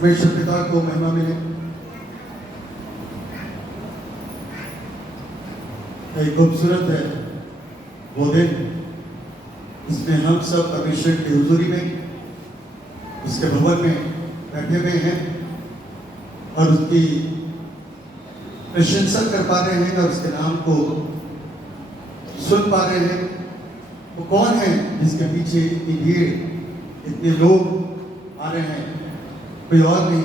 परमेश्वर पिता को महिमा मिले। एक खूबसूरत है वो दिन इसमें हम सब परमेश्वर की हुजूरी में उसके भवन में बैठे हुए हैं और उसकी प्रशंसा कर पा रहे हैं और उसके नाम को सुन पा रहे हैं। वो कौन है जिसके पीछे इतनी भीड़, इतने लोग आ रहे हैं? कोई और नहीं,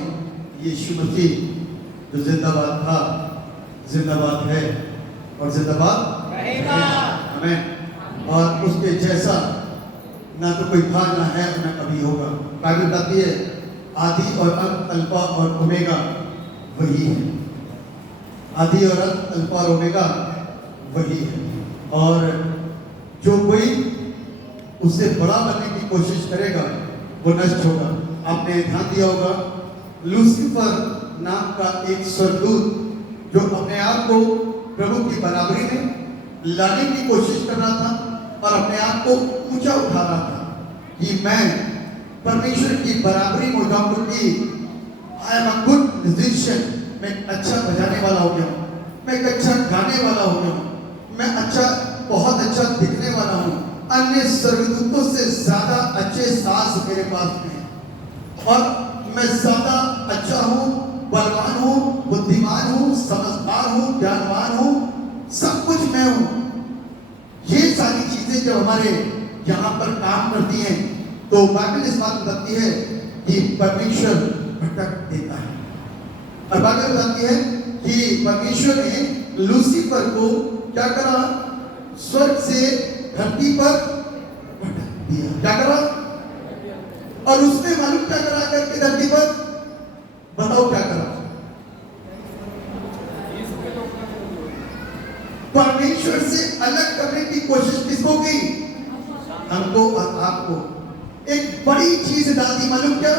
यीशु मसीह जो जिंदाबाद था, जिंदाबाद है और जिंदाबाद रहेगा। आमीन। और उसके जैसा ना तो कोई था, ना है, ना कभी होगा। बाइबल बताती है आदि और अंत, अल्फा और ओमेगा वही है। आदि और अंत, अल्फा और ओमेगा वही है। और जो कोई उससे बड़ा बनने की कोशिश करेगा वो नष्ट होगा। आपने ध्यान दिया होगा लूसीफर नाम का एक स्वर्गदूत जो अपने आप को प्रभु की बराबरी में लाने की कोशिश कर रहा था और अपने आप को ऊंचा उठा रहा था कि मैं परमेश्वर की बराबरी में उठाऊं, क्योंकि I am a good musician, मैं अच्छा बजाने वाला हो गया हूं, मैं एक अच्छा गाने वाला हो गया हूं, मैं अच्छा, बहुत अच्छा दिखने वाला हूं, अन्य स्वर्गदूतों से ज्यादा अच्छे साज मेरे पास में और मैं ज्यादा अच्छा हूं, बलवान हूं, बुद्धिमान हूं, समझदार हूं, ज्ञानवान हूं, सब कुछ मैं हूं। ये सारी चीजें जब हमारे यहाँ पर काम करती हैं तो बाइबल इस बात बताती है कि परमेश्वर भटक देता है। और बाइबल बताती है कि परमेश्वर ने लूसीफर को क्या करा? स्वर्ग से धरती पर भटक दिया। क्या करा? और उसने मालूम क्या करा करके धरती पर? बताओ क्या करा? परमेश्वर से अलग करने की कोशिश किसको की? हमको और आपको। एक बड़ी चीज डाल दी, मालूम क्या?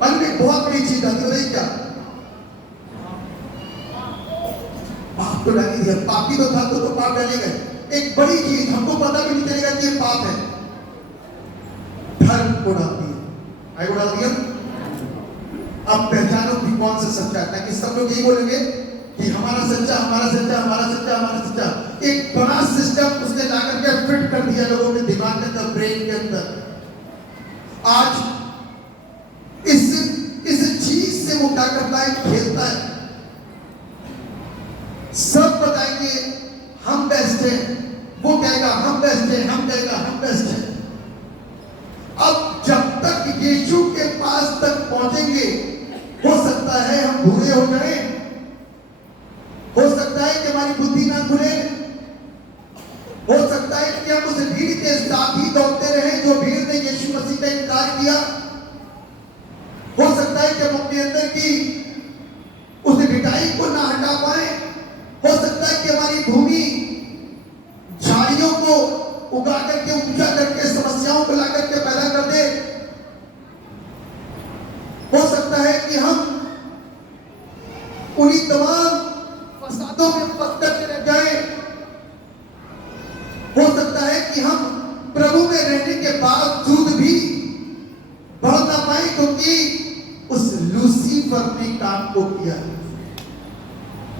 मालूम एक बहुत बड़ी चीज डाल दी, बताइए क्या? पाप तो डाली दिया, पापी तो था तो पाप डाले गए। एक बड़ी चीज हमको पता भी नहीं चलेगा कि ये पाप है, धर्म को डाल दिया। आई को डाल दिया। अब पहचानो कि कौन सा सच्चा है, ताकि सब लोग यही बोलेंगे कि हमारा सच्चा, हमारा सच्चा, हमारा सच्चा, हमारा सच्चा। एक बड़ा सिस्टम उसने लाकर के फिट कर दिया लोगों के दिमाग के अंदर, ब्रेन के अंदर। आज इस चीज से वो क्या करता है? खेलता है। सब बताएंगे हम बेस्ट हैं, वो कहेगा हम बेस्ट हैं, हम कहेगा हम बेस्ट हैं। अब जब तक यीशु के पास तक पहुंचेंगे, हो सकता है हम भूले हो जाए, हो सकता है कि हमारी बुद्धि ना खुले, हो सकता है कि हम उस भीड़ के साथ ही दौड़ते रहे जो भीड़ ने यीशु मसीह का इनकार किया। हो सकता है कि हम अपने अंदर की उस मिठाई को ना हटा पाए। हो सकता है कि हमारी भूमि झाड़ियों को उगा करके, ऊंचा करके, समस्याओं को ला करके पैदा कर दे। हो सकता है कि हम उन्हीं तमाम फसादों में फंस करके रह जाए। हो सकता है कि हम प्रभु में रहने के बावजूद भी बढ़ ना पाए, क्योंकि उस लूसीफर ने काम को किया।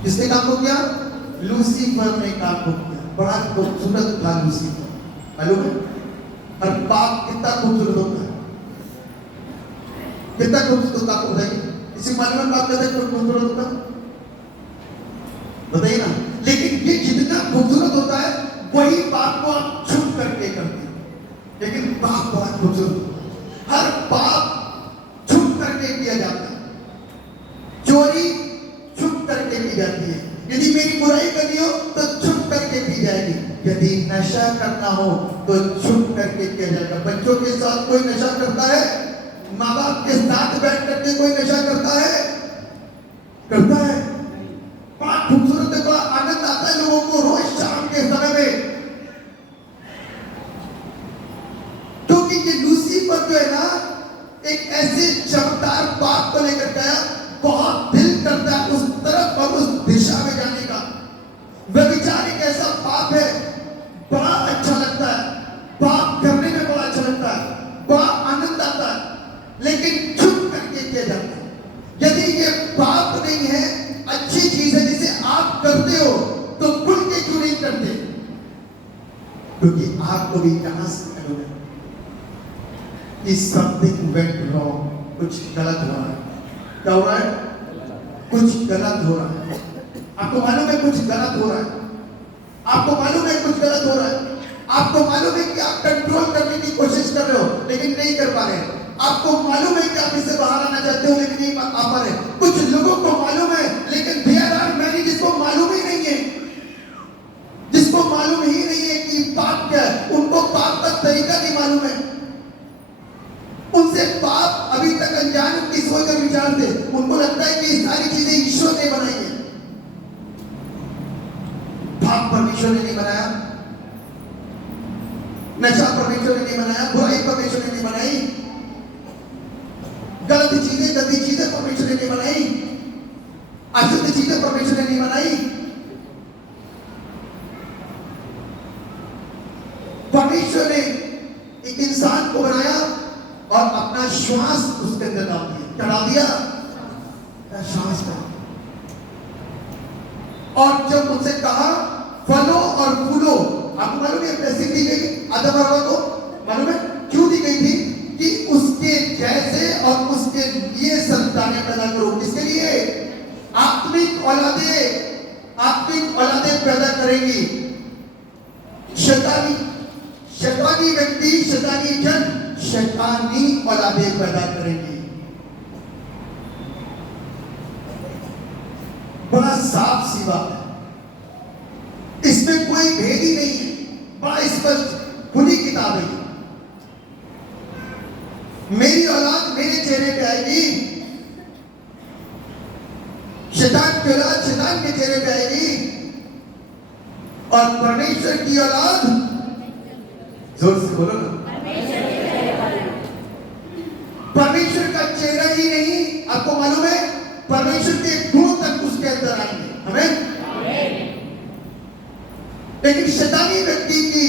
किसने काम को किया? लूसीफर ने काम को किया। बड़ा खूबसूरत था लूसीफर, मालूम है? और पाप कितना खूबसूरत होता है, कितना खूबसूरत होता है, बताइए। इसी मालूम है पाप कैसे खूबसूरत होता है? बताइए ना। लेकिन ये जितना खूबसूरत होता है वही पाप को आप छुप करके करते हैं। लेकिन पाप बहुत खूबसूरत, हर पाप छुप करके किया जाता है। चोरी छुप करके की जाती है। यदि मेरी बुराई करनी हो तो छुप करके की जाएगी। यदि नशा करना हो तो छुप करके किया जाएगा। बच्चों के साथ कोई नशा करता है? माँ बाप के साथ बैठ करके कोई नशा करता है? करता है? बड़ा खूबसूरत है, बड़ा आनंद आता है लोगों को रोज शाम के समय में, क्योंकि ये लूसीफर जो है ना, एक ऐसे चमकदार बात को लेकर गया, बहुत दिल करता है उस तरफ और उस दिशा में जाने का। व्यभिचार एक ऐसा पाप है, बड़ा अच्छा लगता है, पाप करने में बड़ा अच्छा लगता है, बड़ा आनंद आता है, लेकिन छुप करके मालूम है कि समथिंग वेंट रॉन्ग, कुछ गलत हो रहा है। क्या हो रहा है? कुछ गलत हो रहा है। आपको मालूम है कुछ गलत हो रहा है। आपको मालूम है कुछ गलत हो रहा है। आपको मालूम है कि आप कंट्रोल करने की कोशिश कर रहे हो लेकिन नहीं कर पा रहे। आपको मालूम है कि आप इससे बाहर आना चाहते हो लेकिन नहीं आ पा रहे। कुछ लोगों को मालूम है लेकिन देयर आर मैनी जिसको मालूम ही नहीं है, जिसको मालूम ही नहीं है कि पाप क्या है। उनको पाप का तरीका नहीं मालूम है। उनसे पाप अभी तक अनजान की सोच और विचार थे। उनको लगता है कि ये सारी चीजें ईश्वर ने बनाई है। पाप परमेश्वर ने नहीं बनाया, नशा परमेश्वर ने नहीं बनाया, बुराई परमेश्वर ने नहीं बनाई, गलत चीजें गंदी चीजें परमेश्वर ने नहीं बनाई, अशुद्ध चीजें परमेश्वर ने नहीं बनाई। परमेश्वर ने एक इंसान को बनाया और अपना श्वास उसके अंदर डाल दिया। क्या डाल दिया? श्वास डाल। और जब उनसे कहा फलो और फूलो, आपको मालूम है ब्लेसिंग दी गई आदम और हवा को? मालूम है क्यों दी गई थी? कि उसके जैसे और उसके लिए संतानें पैदा करो। किसके लिए? आत्मिक औलादे पैदा करेंगी। शैतानी व्यक्ति, शैतानी जन शैतानी औलादे पैदा करेंगी। बड़ा साफ सी बात है, इसमें कोई भेद ही नहीं है, बड़ा स्पष्ट खुली किताब है। मेरी औलाद मेरे चेहरे पे आएगी, शैतान की औलाद शैतान के चेहरे पे आएगी, और परमेश्वर की औलाद, जोर से बोलो ना, परमेश्वर का चेहरा ही नहीं, आपको मालूम है परमेश्वर के गुण तक उसके अंदर आएंगे। हमें लेकिन शैतानी व्यक्ति की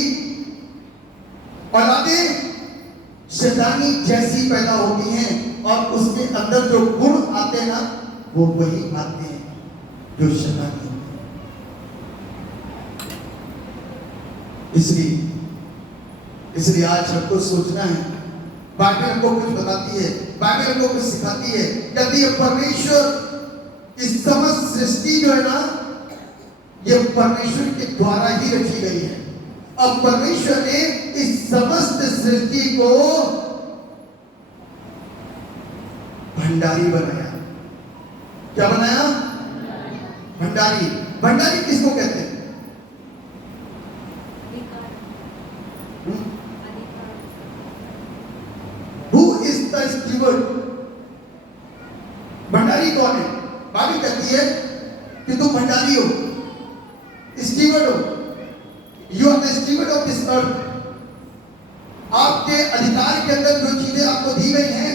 औलादें शैतानी जैसी पैदा होती हैं और उसके अंदर जो गुण आते हैं ना वो वही आते हैं जो शैतानी होते हैं। इसलिए आज हमको सोचना है, बाइबल हमको कुछ बताती है, बाइबल हमको कुछ सिखाती है। कहती है परमेश्वर इस समस्त सृष्टि जो है ना ये परमेश्वर के द्वारा ही रची गई है। अब परमेश्वर ने इस समस्त सृष्टि को भंडारी बनाया। क्या बनाया? भंडारी। भंडारी किसको कहते हैं? Who is the steward? Bhandari कौन है? बाइबल कहती है कि तुम भंडारी हो, स्टीवर्ड हो। You are the steward of this earth. आपके अधिकार के अंदर जो चीजें आपको दी गई हैं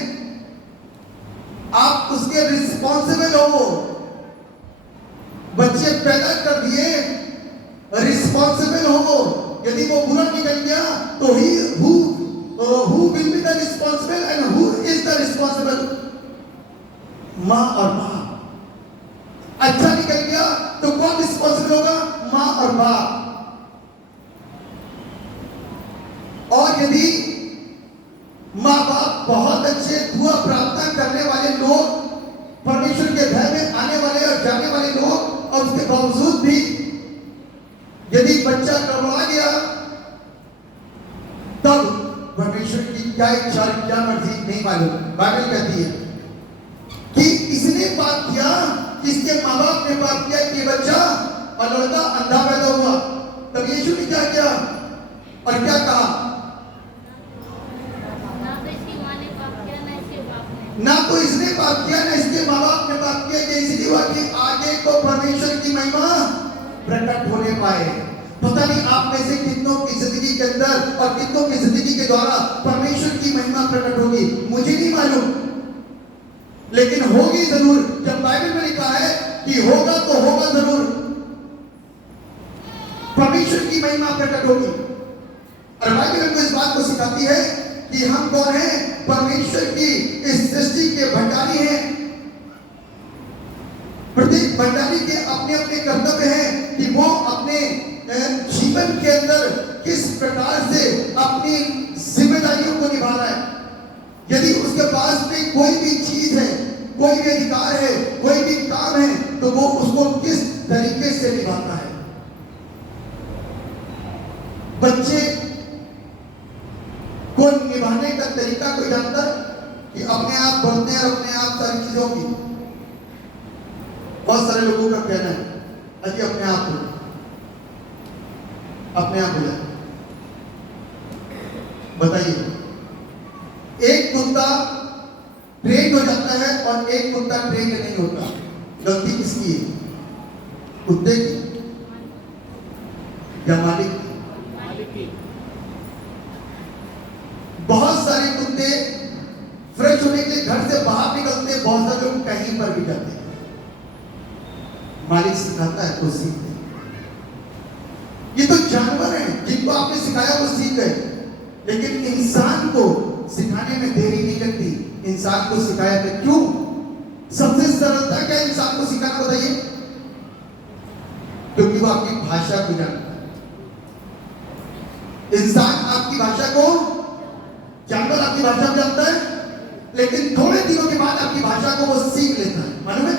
आप उसके रिस्पॉन्सिबल हो। बच्चे पैदा कर दिए, रिस्पॉन्सिबल हो। यदि वो बुरा निकल गया तो who will be the responsible and who is the responsible? माँ और बाप। अच्छा निकल गया तो कौन रिस्पॉन्सिबल होगा? माँ और बाप। और यदि माँ बाप बहुत अच्छे दुआ प्रार्थना करने वाले लोग, परमेश्वर के भय में आने वाले और जाने वाले लोग, और उसके बावजूद भी यदि बच्चा गड़बड़ा गया तब परमेश्वर की क्या इच्छा क्या मर्जी नहीं मालूम। बाइबल कहती है कि इसने पाप किया, इसके माँ बाप ने पाप किया कि बच्चा और लड़का अंधा पैदा हुआ। तब यीशु ने क्या किया और क्या कहा? ना तो इसने पाप किया ना इसके माँ बाप ने पाप किया। ये इसलिए हुआ कि आगे को परमेश्वर की महिमा प्रकट होने पाए। पता नहीं आप में से कितनों की जिंदगी के अंदर और कितनों की जिंदगी के द्वारा परमेश्वर की महिमा प्रकट होगी, मुझे नहीं मालूम, लेकिन होगी जरूर। जब बाइबल में लिखा है कि होगा तो होगा जरूर, परमेश्वर की महिमा प्रकट होगी। और बाइबल हमको इस बात को सिखाती है कि हम कौन हैं? परमेश्वर की इस सृष्टि के भंडारी हैं। प्रत्येक भंडारी के अपने अपने कर्तव्य हैं कि वो अपने जीवन के अंदर किस प्रकार से अपनी कोई भी चीज है, कोई भी अधिकार है, कोई भी काम है, तो वो उसको किस तरीके से निभाता है। बच्चे को निभाने का तरीका कोई जानता है कि अपने आप बढ़ते हैं और अपने आप सारी चीजों की। बहुत सारे लोगों का कहना है अजी अपने आप हो जाए। बताइए, एक कुत्ता ट्रेन हो जाता है और एक कुत्ता ट्रेन नहीं होता, गलती किसकी है? कुत्ते की या मालिक की? बहुत सारे कुत्ते फ्रेश होने के लिए घर से बाहर निकलते हैं, बहुत सारे लोग कहीं पर भी जाते हैं। मालिक सिखाता है तो सीखते। ये तो जानवर हैं, जिनको आपने सिखाया वो सीख गए, लेकिन इंसान को सिखाने में देरी नहीं लगती। इंसान को सिखाया था क्यों? सबसे सरलता क्या इंसान को सिखाना बताइए? क्योंकि वो आपकी भाषा को जानता है। इंसान आपकी भाषा को, जानवर आपकी भाषा को जानता है, लेकिन थोड़े दिनों के बाद आपकी भाषा को वो सीख लेता है। मालूम है,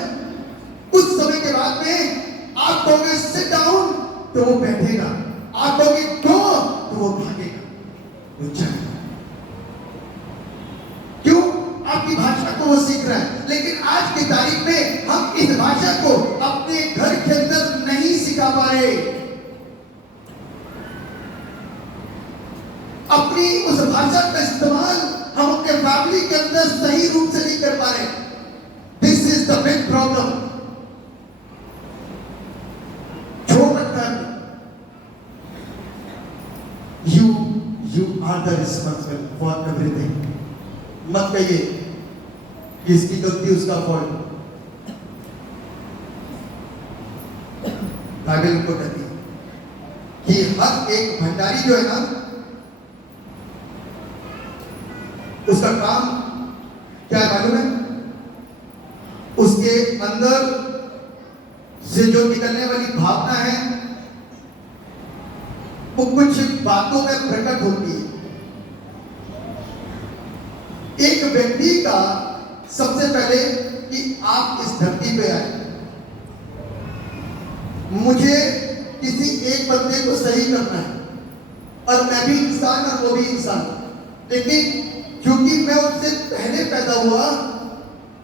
कुछ समय के बाद में आप कहोगे सिट डाउन तो वो बैठेगा, आप कहोगे गो तो वो भागेगा, वो जाएगा। क्यों? आपकी भाषा को वो सीख रहा है। लेकिन आज की तारीख में हम इस भाषा को अपने घर के अंदर नहीं सिखा पा रहे, अपनी उस भाषा का इस्तेमाल हम अपने फैमिली के अंदर सही रूप से नहीं कर पा रहे। This is the big problem. छोड़ रखा है। You are the responsible for everything. मत कहिए कि इसकी गलती उसका फॉल्ट। बाइबल को कहती है कि हर एक भंडारी जो है ना, उसका काम क्या है मालूम है? उसके अंदर से जो निकलने वाली भावना है वो कुछ बातों में प्रकट होती है। एक व्यक्ति का सबसे पहले कि आप इस धरती पे आए, मुझे किसी एक बंदे को सही करना है, और मैं भी इंसान और वो भी इंसान, लेकिन क्योंकि मैं उससे पहले पैदा हुआ,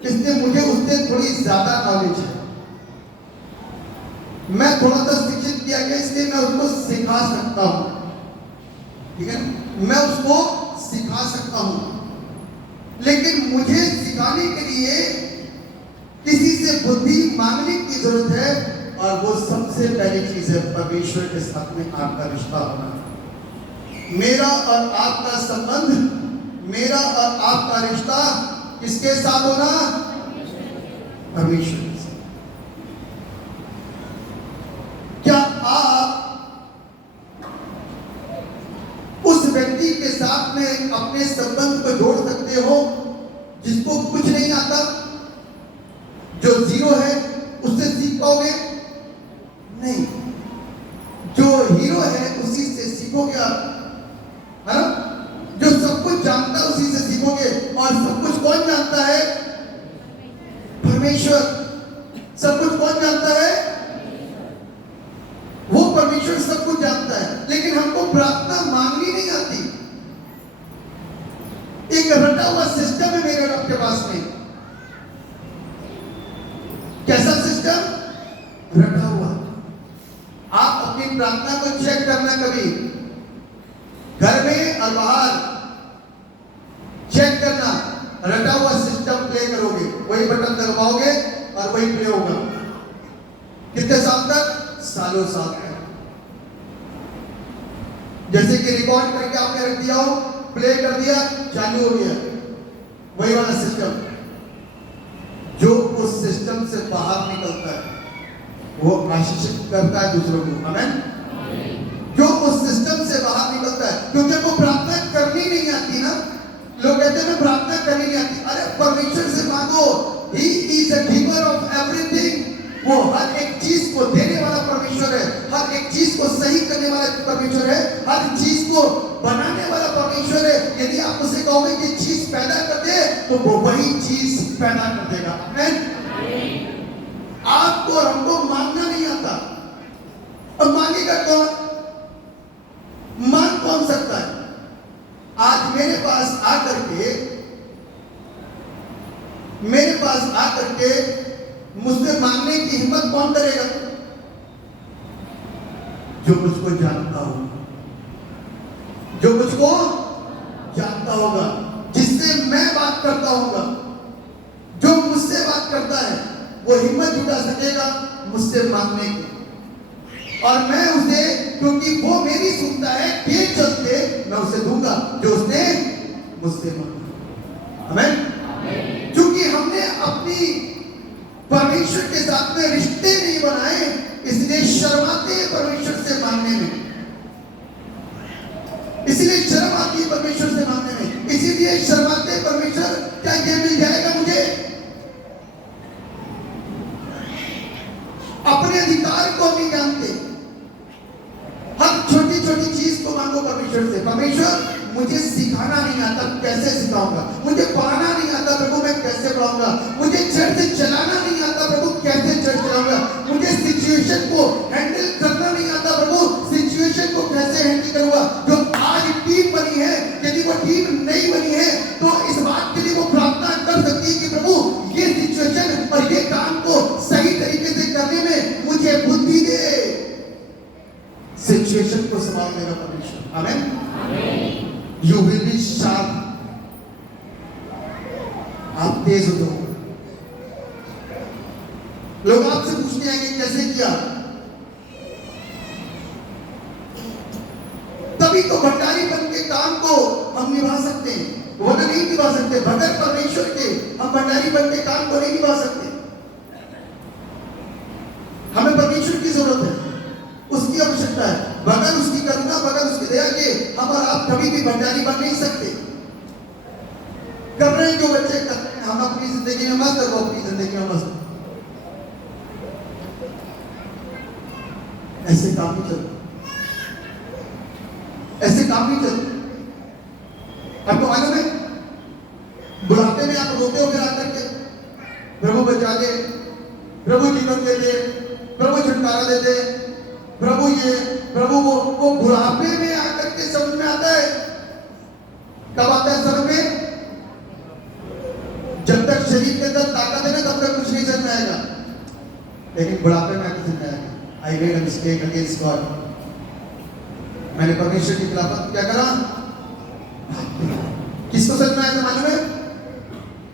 इसलिए मुझे उससे थोड़ी ज्यादा नॉलेज है। मैं थोड़ा सा शिक्षित किया गया, इसलिए मैं उसको सिखा सकता हूं। ठीक है, मैं उसको सिखा सकता हूं, लेकिन मुझे सिखाने के लिए किसी से बुद्धि मांगने की जरूरत है, और वो सबसे पहली चीज है परमेश्वर के साथ में आपका रिश्ता होना। मेरा और आपका संबंध, मेरा और आपका रिश्ता किसके साथ होना? परमेश्वर के साथ। क्या आप उस व्यक्ति के साथ में अपने संबंध को जोड़ सकते हो जिसको कुछ नहीं आता, जो जीरो है? उससे सीख पाओगे? नहीं। जो हीरो है उसी से सीखोगे आप, है ना? जो सब कुछ जानता है उसी से सीखोगे। और सब कुछ कौन जानता है? परमेश्वर। सब कुछ कौन जानता है? वो परमेश्वर सब कुछ जानता है, लेकिन हमको प्रार्थना मांगनी नहीं आती। एक रटा हुआ सिस्टम है मेरे और आपके पास में। कैसा सिस्टम? रटा हुआ। आप अपनी प्रार्थना को चेक करना, कभी घर में और बाहर चेक करना, रटा हुआ सिस्टम प्ले करोगे, वही बटन दबाओगे और वही प्ले होगा। कितने साल तक? सालों साल तक। जैसे कि रिकॉर्ड करके आपने रख दिया हो, प्ले कर दिया, चालू हो गया, वही वाला सिस्टम। जो उस सिस्टम से बाहर निकलता है वो आशीषित करता है दूसरों को। आमीन। जो उस सिस्टम से बाहर निकलता है, क्योंकि वो प्रार्थना करनी नहीं आती ना। लोग कहते हैं प्रार्थना करनी नहीं आती। अरे परमेश्वर से मांगो, he is a giver of everything. वो हर एक चीज को देने वाला परमेश्वर है, हर एक चीज को सही करने वाला परमेश्वर है, हर चीज को बनाने वाला परमेश्वर परमेश्वर है, यदि आप उसे कहोगे कि चीज पैदा कर दे तो वो वही चीज पैदा कर देगा। आमीन। आपको और हमको मांगना नहीं आता, और मांगेगा कौन? मांग कौन सकता है? आज मेरे पास आकर के मुझसे मांगने की हिम्मत कौन करेगा? जो मुझको जानता हो, जो मुझको जानता होगा, जिससे मैं बात करता हूँगा, जो मुझसे बात करता है, वो हिम्मत जुटा सकेगा मुझसे मांगने की। और मैं उसे, क्योंकि वो मेरी सुनता है, के चलते मैं उसे दूंगा जो उसने मुझसे मांगा। आमीन। क्योंकि हमने अपनी परमेश्वर के साथ में रिश्ते नहीं बनाए, इसलिए शर्माते हैं परमेश्वर से मांगने में, इसीलिए शर्म आती है परमेश्वर से मांगने में, इसीलिए शर्माते हैं परमेश्वर, क्या ये मिल जाएगा मुझे? अपने अधिकार को नहीं जानते, हर छोटी छोटी चीज को मांगो परमेश्वर से। परमेश्वर मुझे सिखाना नहीं आता, कैसे सिखाऊंगा? मुझे पढ़ाना नहीं आता, प्रभु मैं कैसे पढ़ाऊंगा? मुझे चर्च चलाना नहीं आता, प्रभु कैसे चर्च चलाऊंगा? मुझे सिचुएशन को हैंडल करना नहीं आता, प्रभु सिचुएशन को कैसे हैंडल करूंगा? जो आज टीम बनी है, यदि वो टीम नहीं बनी है तो इस बात के लिए वो प्रार्थना कर सकती है कि प्रभु ये सिचुएशन और ये काम को सही तरीके से करने में मुझे बुद्धि दे। सिचुएशन को संभाल लेगा परमेश्वर। आमीन। You will be sharp. आप तेज हो जाओगे। लोग आपसे पूछने आएंगे कैसे किया? तभी तो भंडारीपन के काम को हम निभा सकते हैं, वरना नहीं निभा सकते। बगैर परमेश्वर के हम भंडारीपन के काम को नहीं निभा सकते। हमें परमेश्वर की जरूरत है, उसकी आवश्यकता है। बगैर उसकी करुणा, बगैर उसकी दया के हम और आप कभी भी भंडारी बन नहीं सकते। कर रहे हैं जो बच्चे कर रहे हैं, हम अपनी जिंदगी में मस्त है, वो अपनी जिंदगी में मस्त। ऐसे काम नहीं चलते, ऐसे काम नहीं चलते। आपको मालूम है, बुढ़ापे में आप रोते हो फिर आकर के, प्रभु बचा दे, प्रभु जीवन दे दे, प्रभु छुटकारा दे दे, प्रभु ये, प्रभु वो बुढ़ापे में आकर के समझ में आता है। कब आता है समझ में? जब तक शरीर के अंदर ताकत है ना, तब तक कुछ नहीं समझ में आएगा, लेकिन बुढ़ापे में आकर समझ में आएगा। I made a mistake against God, मैंने परमेश्वर की खिलाफत क्या करा? किसको समझ में आया मालूम है?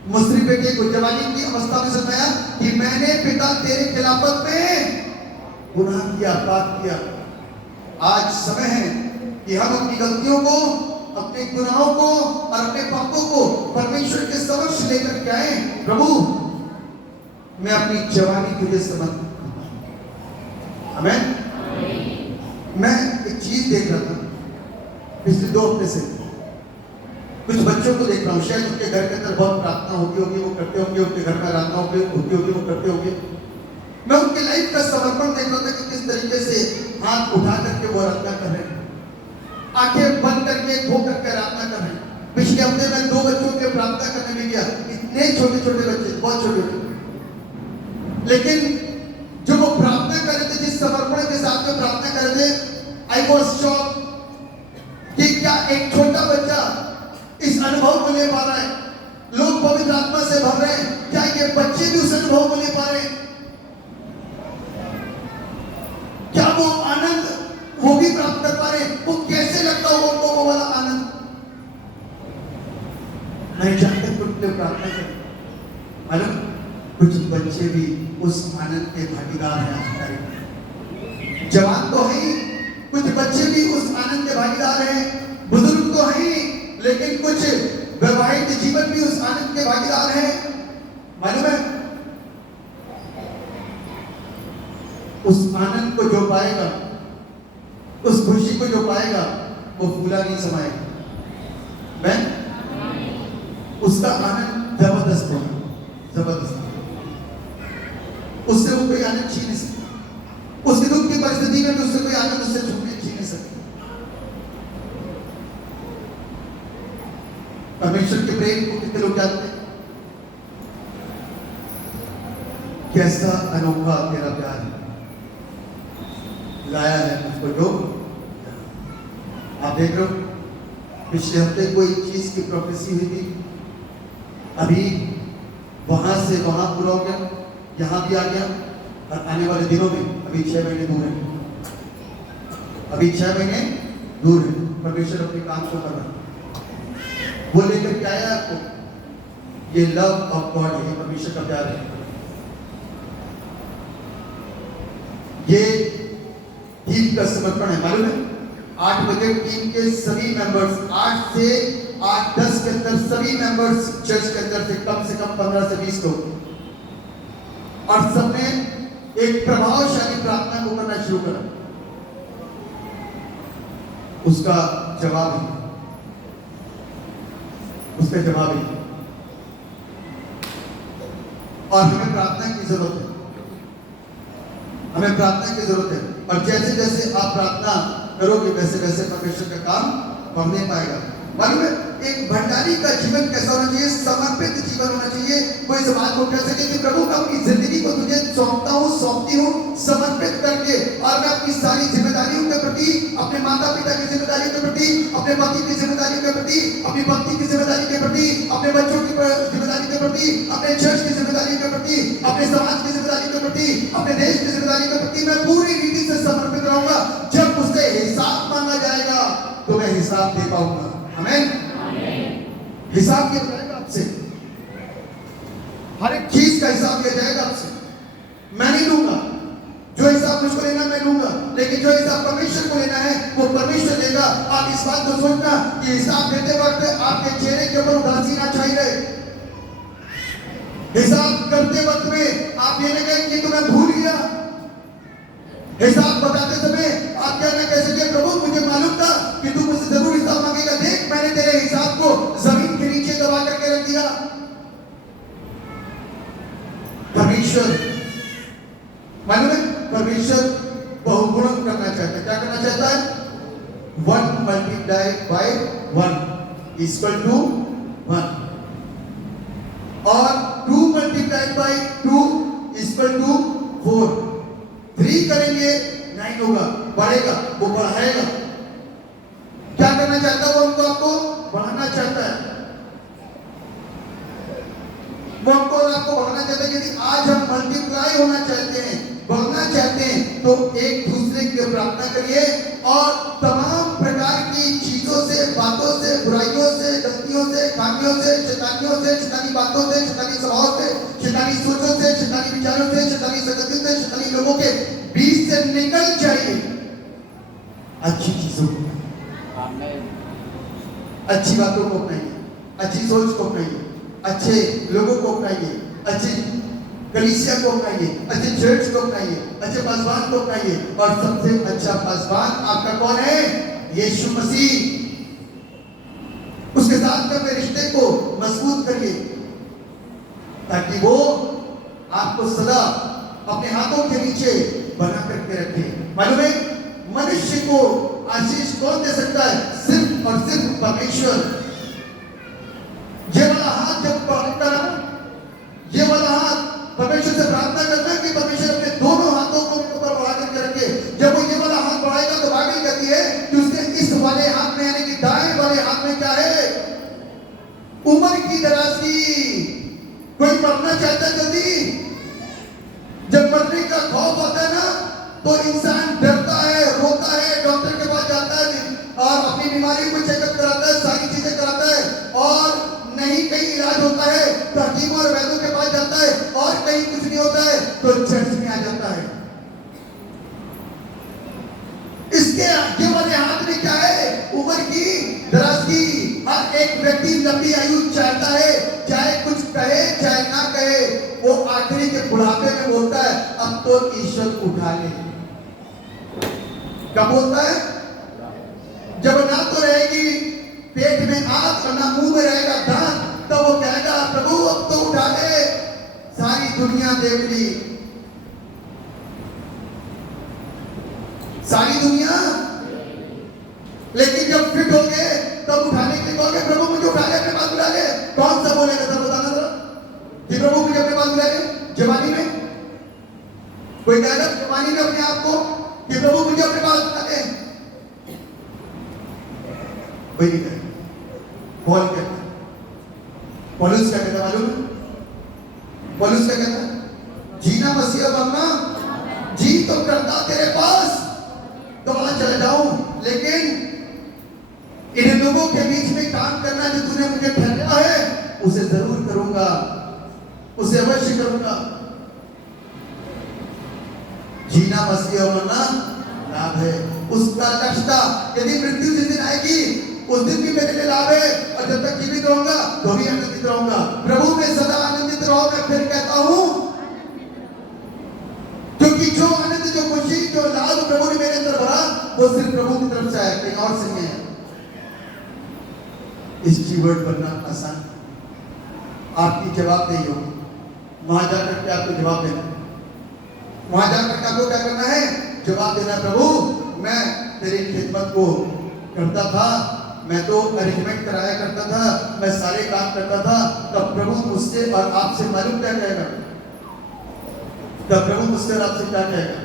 मुस्री बेटे को जवानी की अवस्था में समझ में आया कि मैंने पिता तेरे खिलाफत में गुनाह किया, पाप किया। आज समय है कि हम अपनी गलतियों को, अपने गुनाहों को और अपने पापों को परमेश्वर के समक्ष लेकर के आए। प्रभु मैं अपनी जवानी तुझे समर्पित करता हूं। आमीन। मैं एक चीज देख रहा था पिछले 2 हफ्ते से, कुछ बच्चों को देख रहा हूँ, शायद उनके घर के अंदर बहुत प्रार्थना होती होगी, वो करते होंगे, उनके घर में आराधना होती होगी, वो करते होंगे। मैं उनके लाइफ का समर्पण देख रहा था कि किस तरीके से हाथ उठा करके वो आराधना कर रहे हैं, आंखें बंद करके खो करके आराधना कर रहे हैं। पिछले हफ्ते मैं 2 बच्चों के प्रार्थना करने में गया, इतने छोटे छोटे बच्चे, बहुत छोटे, लेकिन जो वो प्रार्थना कर रहे थे, जिस समर्पण के साथ में प्रार्थना कर रहे थे, आई वॉज शॉक्ड कि क्या एक छोटा बच्चा इस अनुभव को ले पा रहा है। लोग पवित्र आत्मा से भर रहे हैं, क्या ये बच्चे भी उस अनुभव को ले पा रहे हैं? क्या वो आनंद वो भी प्राप्त कर पा रहे हैं? वो कैसे लगता होगा उनको वो वाला आनंद? मैं जानते कुछ प्रार्थना करें, मालूम कुछ बच्चे भी उस आनंद के भागीदार हैं। आज जवान तो है, कुछ बच्चे भी उस आनंद के भागीदार हैं, बुजुर्ग तो है, लेकिन कुछ वैवाहिक जीवन भी उस आनंद के भागीदार हैं। मालूम है, उस आनंद को जो पाएगा, उस खुशी को जो पाएगा, वो फूला नहीं समाएगा। मैं उसका आनंद जबरदस्त होगा, जबरदस्त। उससे वो कोई आनंद छीन नहीं सकता। उसकी दुख की परिस्थिति में भी उससे कोई आनंद उससे छीन नहीं सकता। परमेश्वर के प्रेम को कितने लोग जानते हैं? कैसा अनोखा तेरा प्यार लाया है मुझको जो। आप देख रहे हो पिछले हफ्ते कोई चीज की प्रोफेसी हुई थी, अभी वहां से वहां पूरा हो गया, यहां भी आ गया, और आने वाले दिनों में अभी 6 महीने दूर है, अभी 6 महीने दूर है। परमेश्वर अपने काम को कर रहा है, वो लेकर के आया आपको। ये लव ऑफ गॉड है, ये परमेश्वर का प्यार है। ये टीम का समर्पण है, मालूम है? 8 बजे टीम के सभी मेंबर्स, 8 से 8-10 के अंदर सभी मेंबर्स चर्च के अंदर से कम 15 से 20 लोग, और सबने एक प्रभावशाली प्रार्थना को करना शुरू करा। उसका जवाब है, उसका जवाब है, और हमें प्रार्थना की जरूरत है, हमें प्रार्थना की जरूरत है। और जैसे जैसे आप प्रार्थना करोगे वैसे वैसे परमेश्वर का काम बढ़ने पाएगा। मालूम है एक भंडारी का जीवन कैसा होना चाहिए? समर्पित जीवन होना चाहिए। कोई इस बात को कह सके कि प्रभु मैं अपनी जिंदगी को तुझे सौंपती हूँ समर्पित करके, और मैं अपनी सारी जिम्मेदारियों के प्रति, अपने माता पिता की जिम्मेदारियों के प्रति, अपने पति की जिम्मेदारियों के प्रति, अपनी पत्नी की जिम्मेदारी के प्रति, अपने बच्चों की जिम्मेदारी के प्रति, अपने चर्च की जिम्मेदारी के प्रति, अपने समाज की जिम्मेदारी के प्रति, अपने देश की जिम्मेदारी के प्रति मैं पूरी रीति से समर्पित रहूंगा। जब मुझसे हिसाब मांगा जाएगा तो मैं हिसाब दे पाऊंगा। आमीन। हिसाब किया जाएगा आपसे, हर एक चीज का हिसाब लिया जाएगा आपसे। मैं नहीं लूंगा, जो हिसाब मुझको लेना मैं लूंगा, लेकिन जो हिसाब परमेश्वर को लेना है वो परमेश्वर देगा। आप इस बात को सोचना कि हिसाब देते वक्त आपके चेहरे के ऊपर उदासी ना छाई रहे। हिसाब करते वक्त में आप ये ना कहें कि तो मैं भूल गया। हिसाब बताते समय आप क्या ना कह सके प्रभु मुझे मालूम था कि तू मुझसे जरूर हिसाब मांगेगा, देख मैंने तेरे हिसाब को जमीन के नीचे दबा करके रख दिया। परमेश्वर मालूम है परमेश्वर बहुगुणन करना चाहता है। क्या करना चाहता है? 1 multiplied by 1 equal to 1, और 2 multiplied by 2 equal to 4। 3 करेंगे 9 होगा, बढ़ेगा, वो बढ़ाएगा। क्या करना चाहता है वो? हमको आपको बढ़ाना चाहता है, वो हमको आपको बढ़ाना चाहता है। यदि आज हम मल्टीप्लाई होना चाहते हैं, बढ़ना चाहते हैं, तो एक दूसरे की प्रार्थना करिए, और तमाम प्रकार की चीजों से, बातों से, बुराइयों से, गलतियों से, खामियों से, शैतानी बातों से, शैतानी स्वभाव से, शैतानी सोचों से, शैतानी विचारों से, शैतानी संगतियों से, शैतानी लोगों के बीच से निकल जाइए। अच्छी चीजों को, अच्छी बातों को अपनाइए, अच्छी सोच को अपनाइए, अच्छे लोगों को अपनाइए, अच्छी कलीसिया को अपनाइए, अच्छे चर्च को अपनाइए, अच्छे पासवान को अपनाइए। और सबसे अच्छा पासवान आपका कौन है? यीशु मसीह। उसके साथ में अपने रिश्ते को मजबूत करिए, ताकि वो आपको सदा अपने हाथों के नीचे बना करके रखे। मालूम है मनुष्य को आशीष कौन दे सकता है? सिर्फ और सिर्फ परमेश्वर। ये वाला हाथ जब बढ़ता ना, ये वाला हाथ परमेश्वर से प्रार्थना करना कि परमेश्वर अपने दोनों हाथों को ऊपर बढ़ा करके रखे। जब वो ये वाला हाथ बढ़ाएगा तो बाइबल कहती है कि उसके इस वाले हाथ में, यानी कि दाएं वाले हाथ में क्या है? उम्र की दराज़ी। कोई मरना चाहता है जल्दी? जब मरने का खौफ आता है ना, तो इंसान डरता है, रोता है, डॉक्टर के पास जाता है और अपनी बीमारी को चेकअप कराता है, सारी चीजें कराता है, और नहीं कहीं इलाज होता है तो हकीमों और वैद्यों के पास जाता है, और कहीं कुछ नहीं होता है तो चर्च में आ जाता है। इसके आगे वाले हाथ में क्या है? उम्र की दराज़ी। हर एक व्यक्ति लंबी आयु चाहता है, चाहे कुछ कहे चाहे ना कहे। वो आखिरी के बुढ़ापे में बोलता है अब तो ईश्वर उठा ले। कब बोलता है? जब ना तो रहेगी पेट में आग और ना मुंह में रहेगा दांत, तो वो कहेगा प्रभु अब तो उठा ले, सारी दुनिया देख ली, सारी दुनिया। लेकिन जब फिट हो गए तब उठाने के लिए कहोगे प्रभु मुझे उठा ले अपने पास जवानी में कोई कहेगा जवानी में अपने आप को कि प्रभु मुझे अपने पास बना दे, कोई नहीं कहेगा। पौलुस क्या कहता है? पौलुस क्या कहता है मालूम है? पौलुस क्या कहता है? जीना मसीहा बनना, जी तो करता तेरे पास तो वहां चले जाऊं, लेकिन इन लोगों के बीच में काम करना जो तूने मुझे ठहराया है उसे जरूर करूंगा, उसे अवश्य करूंगा। जीना मसीहा बनना लाभ है, उसका लक्ष्य था यदि मृत्यु जिस दिन आएगी उस दिन भी मेरे लिए लाभ है, और जब तक जीवित रहूंगा तो भी आनंदित रहूंगा। प्रभु में सदा आनंदित रहो। मैं फिर कहता हूं, क्योंकि जो आनंद, जो खुशी, जो लाभ प्रभु ने मेरे अंदर भरा वो सिर्फ प्रभु की तरफ से है, कहीं और से नहीं है। इस कीवर्ड बनना आसान, आपकी जवाबदेही होगी। वहां जाकर के आपको जवाब देना, वहां जाकर के आपको क्या करना है? जवाब देना। प्रभु मैं तेरी खिदमत को करता था, मैं तो अरेंजमेंट कराया करता था, मैं सारे काम करता था, तब प्रभु मुझसे और आपसे मालूम क्या कहेगा? तब प्रभु मुझसे और आपसे क्या कहेगा?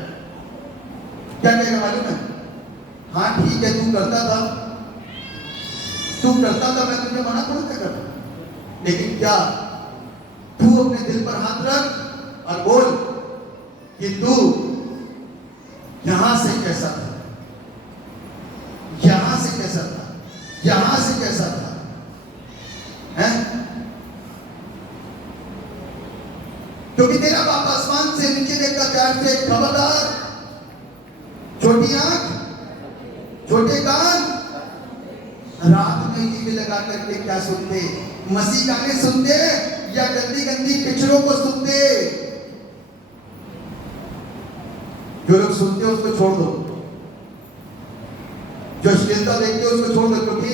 क्या कहेगा मालूम है? हाँ ठीक है, तू करता था, मैं तुझे मना थोड़ा कर, लेकिन क्या तू अपने दिल पर हाथ रख और बोल कि तू यहां से कैसा था, यहां से कैसा था, यहां से कैसा था, हैं? क्योंकि तेरा बाप आसमान से नीचे देखता प्यार से, खबरदार, छोटी आंख, छोटे कान, रात में टीवी लगा करके क्या सुनते? मसीह गाने सुनते या गंदी गंदी पिक्चरों को सुनते? जो लोग सुनते हैं उसको छोड़ दो, जो अश्लीलता देखते हैं उसको छोड़ दो, क्योंकि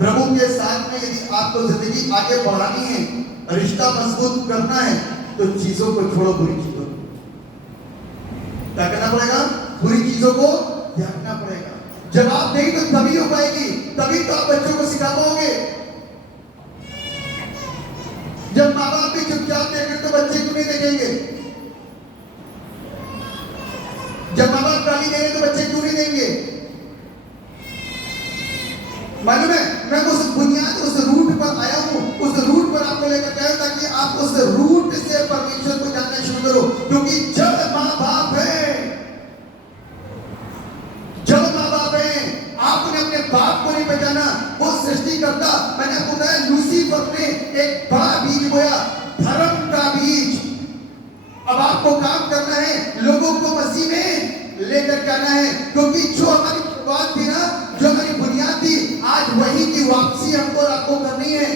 प्रभु के साथ में यदि आपको जिंदगी आगे बढ़ानी है, रिश्ता मजबूत करना है, तो चीजों को छोड़ो, बुरी चीजों को क्या करना पड़ेगा? बुरी चीजों को त्यागना पड़ेगा। जवाब नहीं तो तभी हो पाएगी, तभी तो आप बच्चों को सिखा पाओगे। जब माँ बाप भी चुपचाप देखेंगे तो बच्चे क्यों नहीं देखेंगे? जब माँ बाप गाली देंगे तो बच्चे क्यों नहीं देंगे? मालूम है, मैं उस बुनियाद, उस रूट पर आया हूं, उस रूट पर आपको लेकर गया ताकि आप उस रूट से परमेश्वर को जानना शुरू करो। क्योंकि जब माँ बाप है, आपने अपने बाप को नहीं पहचाना, वो सृष्टि करता। मैंने आपको बताया लूसीफर ने एक बड़ा बीज बोया, धर्म का बीज। अब आपको काम करना है, लोगों को मसीह में लेकर के आना है, क्योंकि जो हमारी शुरुआत थी ना, जो हमारी बुनियाद थी, आज वही की वापसी हमको और आपको करनी है।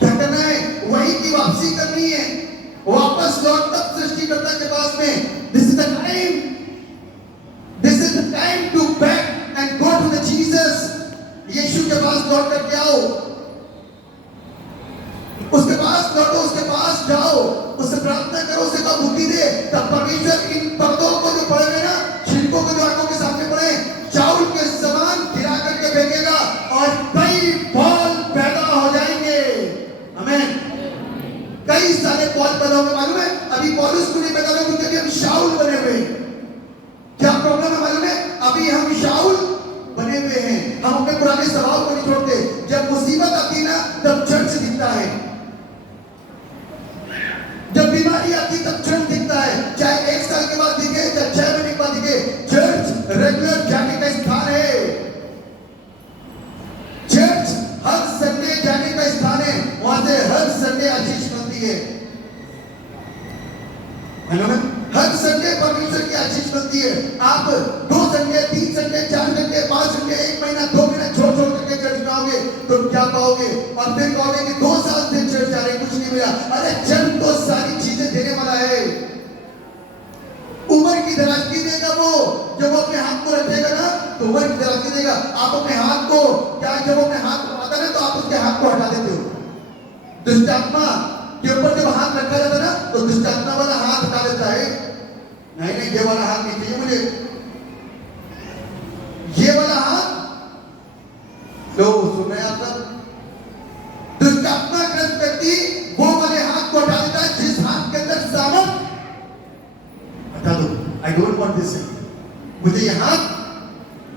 क्या करना है? वही की वापसी करनी है, वापस लौट तब सृष्टिकर्ता के पास में। This is the time, this is the time to back and go to the Jesus. यीशु के पास लौट करके आओ, उसके पास लौटो, उसके पास जाओ, उससे प्रार्थना करो, उसे कहो बुद्धि दे। तब परमेश्वर इन पर्दों को जो पड़े हुए ना, छिलकों को जो आंखों के सामने पड़े, चावल के समान गिरा करके फेंकेगा और कई फल पैदा हो जाएंगे। आमीन। कई सारे फल पैदा होंगे। मालूम है अभी पौलुस को नहीं पैदा हुए क्योंकि हम शाऊल बने हुए। क्या प्रॉब्लम है मालूम है? अभी हम शाऊल बने हुए हैं, हम अपने पुराने स्वभाव को नहीं छोड़ते। जब मुसीबत आती ना तब चर्च दिखता है, जब बीमारी आती तब चर्च दिखता है, चाहे 1 साल के बाद दिखे, चाहे 6 महीने के बाद दिखे। चर्च रेगुलर जाने का स्थान है, चर्च हर संडे जाने का स्थान है, वहां से हर संडे आशीष मिलती है। हर संडे परमेश्वर की आशीष मिलती है। आप 2 संडे, 3 संडे, 4 संडे, 5 संडे, 1 महीना, 2 महीना छोड़ छोड़ करके चर्च में आओगे तो क्या पाओगे? और फिर कहोगे कि 2 साल से चर्च आ रहे, कुछ नहीं मिला। अरे चर्च तो सारी चीजें देने वाला है। उम्र की दराजगी देगा वो, जब वो अपने हाथ को रखेगा ना तो उम्र की दराजगी देगा। आप अपने हाथ को क्या, जब अपने हाथ को उठाता ना तो आप उसके हाथ को हटा देते हो। दुष्ट आत्मा के ऊपर जब हाथ रखा जाता ना तो दुष्ट आत्मा वाला हाथ हटा देता है। नहीं नहीं, ये वाला हाथ नहीं चाहिए मुझे, ये वाला हाथ लो। सुने आप सब, दुष्ट आत्मा ग्रस्त व्यक्ति वो वाले हाथ को हटा देता है मुझे ये हाथ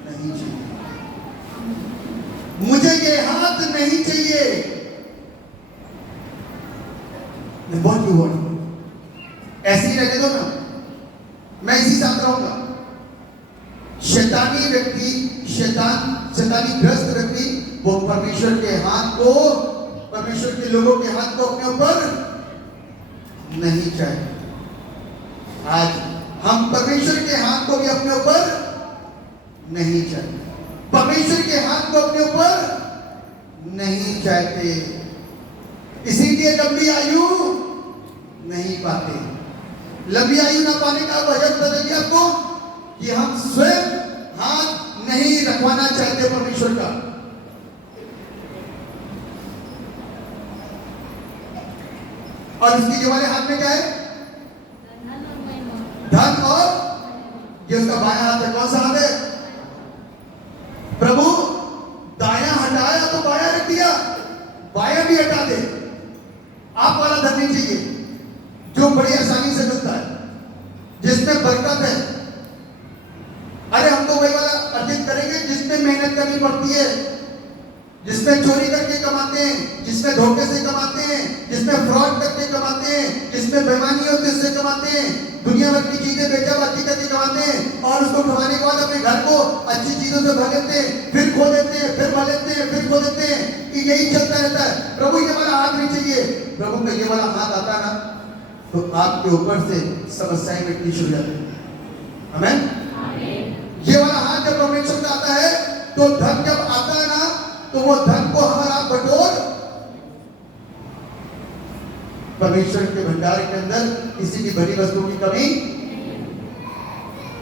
नहीं चाहिए, मुझे ये हाथ नहीं चाहिए। बहुत क्यों बोल, ऐसे ही रहने दो ना, मैं इसी साथ रहूंगा। शैतानी व्यक्ति, शैतानी ग्रस्त व्यक्ति वो परमेश्वर के हाथ को, परमेश्वर के लोगों के हाथ को अपने ऊपर नहीं चाहे। आज हम परमेश्वर के हाथ को भी अपने ऊपर नहीं चाहते, परमेश्वर के हाथ को अपने ऊपर नहीं चाहते, इसीलिए लंबी आयु नहीं पाते। लंबी आयु ना पाने का वजह बता देंगे आपको कि हम स्वयं हाथ नहीं रखवाना चाहते परमेश्वर का। और उसके जो वाले हाथ में क्या है? धन, और ये उसका बायां हाथ है। कौन सा हाथ है? प्रभु दायां हटाया तो बायां रख दिया, बायां भी हटा दे। आप वाला धन नहीं चाहिए जो बड़ी आसानी से मिलता है, जिसमें बरकत है। अरे हम तो वही वाला अर्जित करेंगे जिसमें मेहनत करनी पड़ती है, जिसमें चोरी करके कमाते हैं, जिसमें धोखे से कमाते हैं, जिसमें फ्रॉड करके कमाते हैं, जिसमें बेईमानी होती है उससे कमाते हैं, दुनिया भर की चीजें बेचा-बाची करके कमाते हैं, और उसको कमाने के बाद अपने घर को अच्छी चीजों से भर लेते हैं, फिर खो देते हैं, फिर भर लेते हैं, फिर खो देते हैं। यही चलता रहता है। प्रभु ये वाला हाथ नहीं चाहिए। प्रभु का ये वाला हाथ आता ना तो आपके ऊपर से समस्याएं मिटनी शुरू हो जाती है। आमीन। ये वाला हाथ जब परमेश्वर का आता है तो धन जब आता है ना तो वो धन को हमारा बटोर, परमेश्वर के भंडार के अंदर किसी भी बड़ी वस्तु की कमी।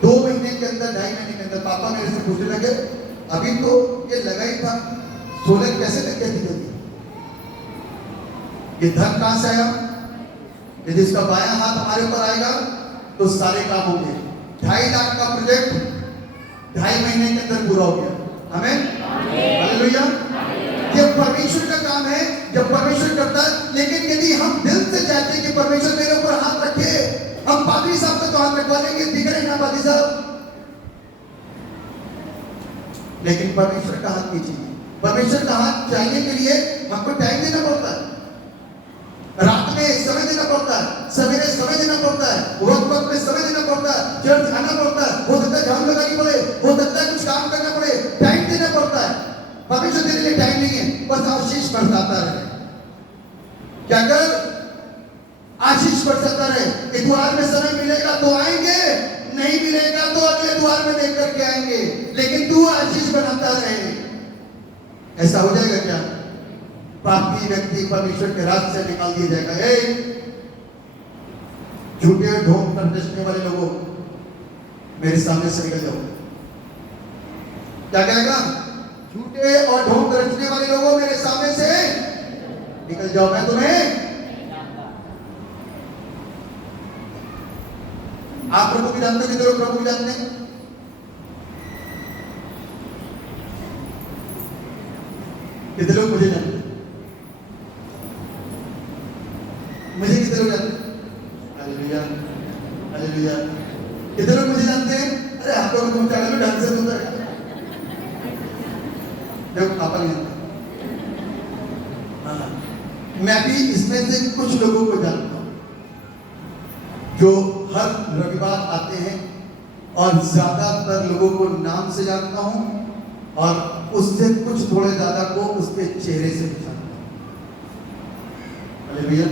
2 महीने के अंदर, 2.5 महीने के अंदर पापा मेरे से पूछने लगे, अभी तो ये लगा ही था, सोलर कैसे लग गया? ये धन कहां से आया? यदि इसका बायां हाथ हमारे ऊपर आएगा तो सारे काम होंगे। 2.5 लाख का प्रोजेक्ट 2.5 महीने के अंदर पूरा हो गया। आमीन, हालेलुया। ये परमेश्वर का काम है जब परमेश्वर करता है। लेकिन यदि हम दिल से चाहते हैं कि परमेश्वर मेरे ऊपर हाथ रखे, हम पादरी साहब से तो हाथ रखवा लेंगे, दिख रहे ना पादरी साहब, लेकिन परमेश्वर का हाथ नहीं चाहिए। परमेश्वर का हाथ चाहिए के लिए हमको टाइम देना पड़ता है, रात में समय देना पड़ता है, सवेरे समय देना पड़ता है, वक्त में समय देना पड़ता है, चर्च आना पड़ता है, हो सकता है झाड़ू लगानी पड़े, हो सकता है कुछ काम करना पड़े, टाइम देना पड़ता है। परमेश्वर तेरे लिए टाइम नहीं है, बस आशीष बरसाता रहे। क्या कर? आशीष बरसाता रहे। एक द्वार में समय मिलेगा तो आएंगे, नहीं मिलेगा तो अगले द्वार में देख करके आएंगे, लेकिन तू आशीष बनाता रहे। ऐसा हो जाएगा क्या? पापी व्यक्ति परमेश्वर के रास्ते से निकाल दिया जाएगा। झूठे ढोंग करने वाले लोगों, मेरे सामने से निकल जाओ। क्या कहेगा? झूठे और ढोंग रचने वाले लोगों, मेरे सामने से निकल जाओ, मैं तुम्हें। आप प्रभु की जानते हो? कितने लोग प्रभु की जानते हैं? कितने लोग मुझे जानते हैं? मुझे कितने लोग जानते हैं? Hallelujah, hallelujah. कितने लोग मुझे जानते हैं? अरे आप लोग तुम चैनल में ढंग से सुनते हैं, जब पापा नहीं जानते। हाँ, मैं भी इसमें से कुछ लोगों को जानता हूं जो हर रविवार आते हैं, और ज्यादातर लोगों को नाम से जानता हूं, और उससे कुछ थोड़े ज्यादा को उसके चेहरे से जानता हूं। हालेलुया।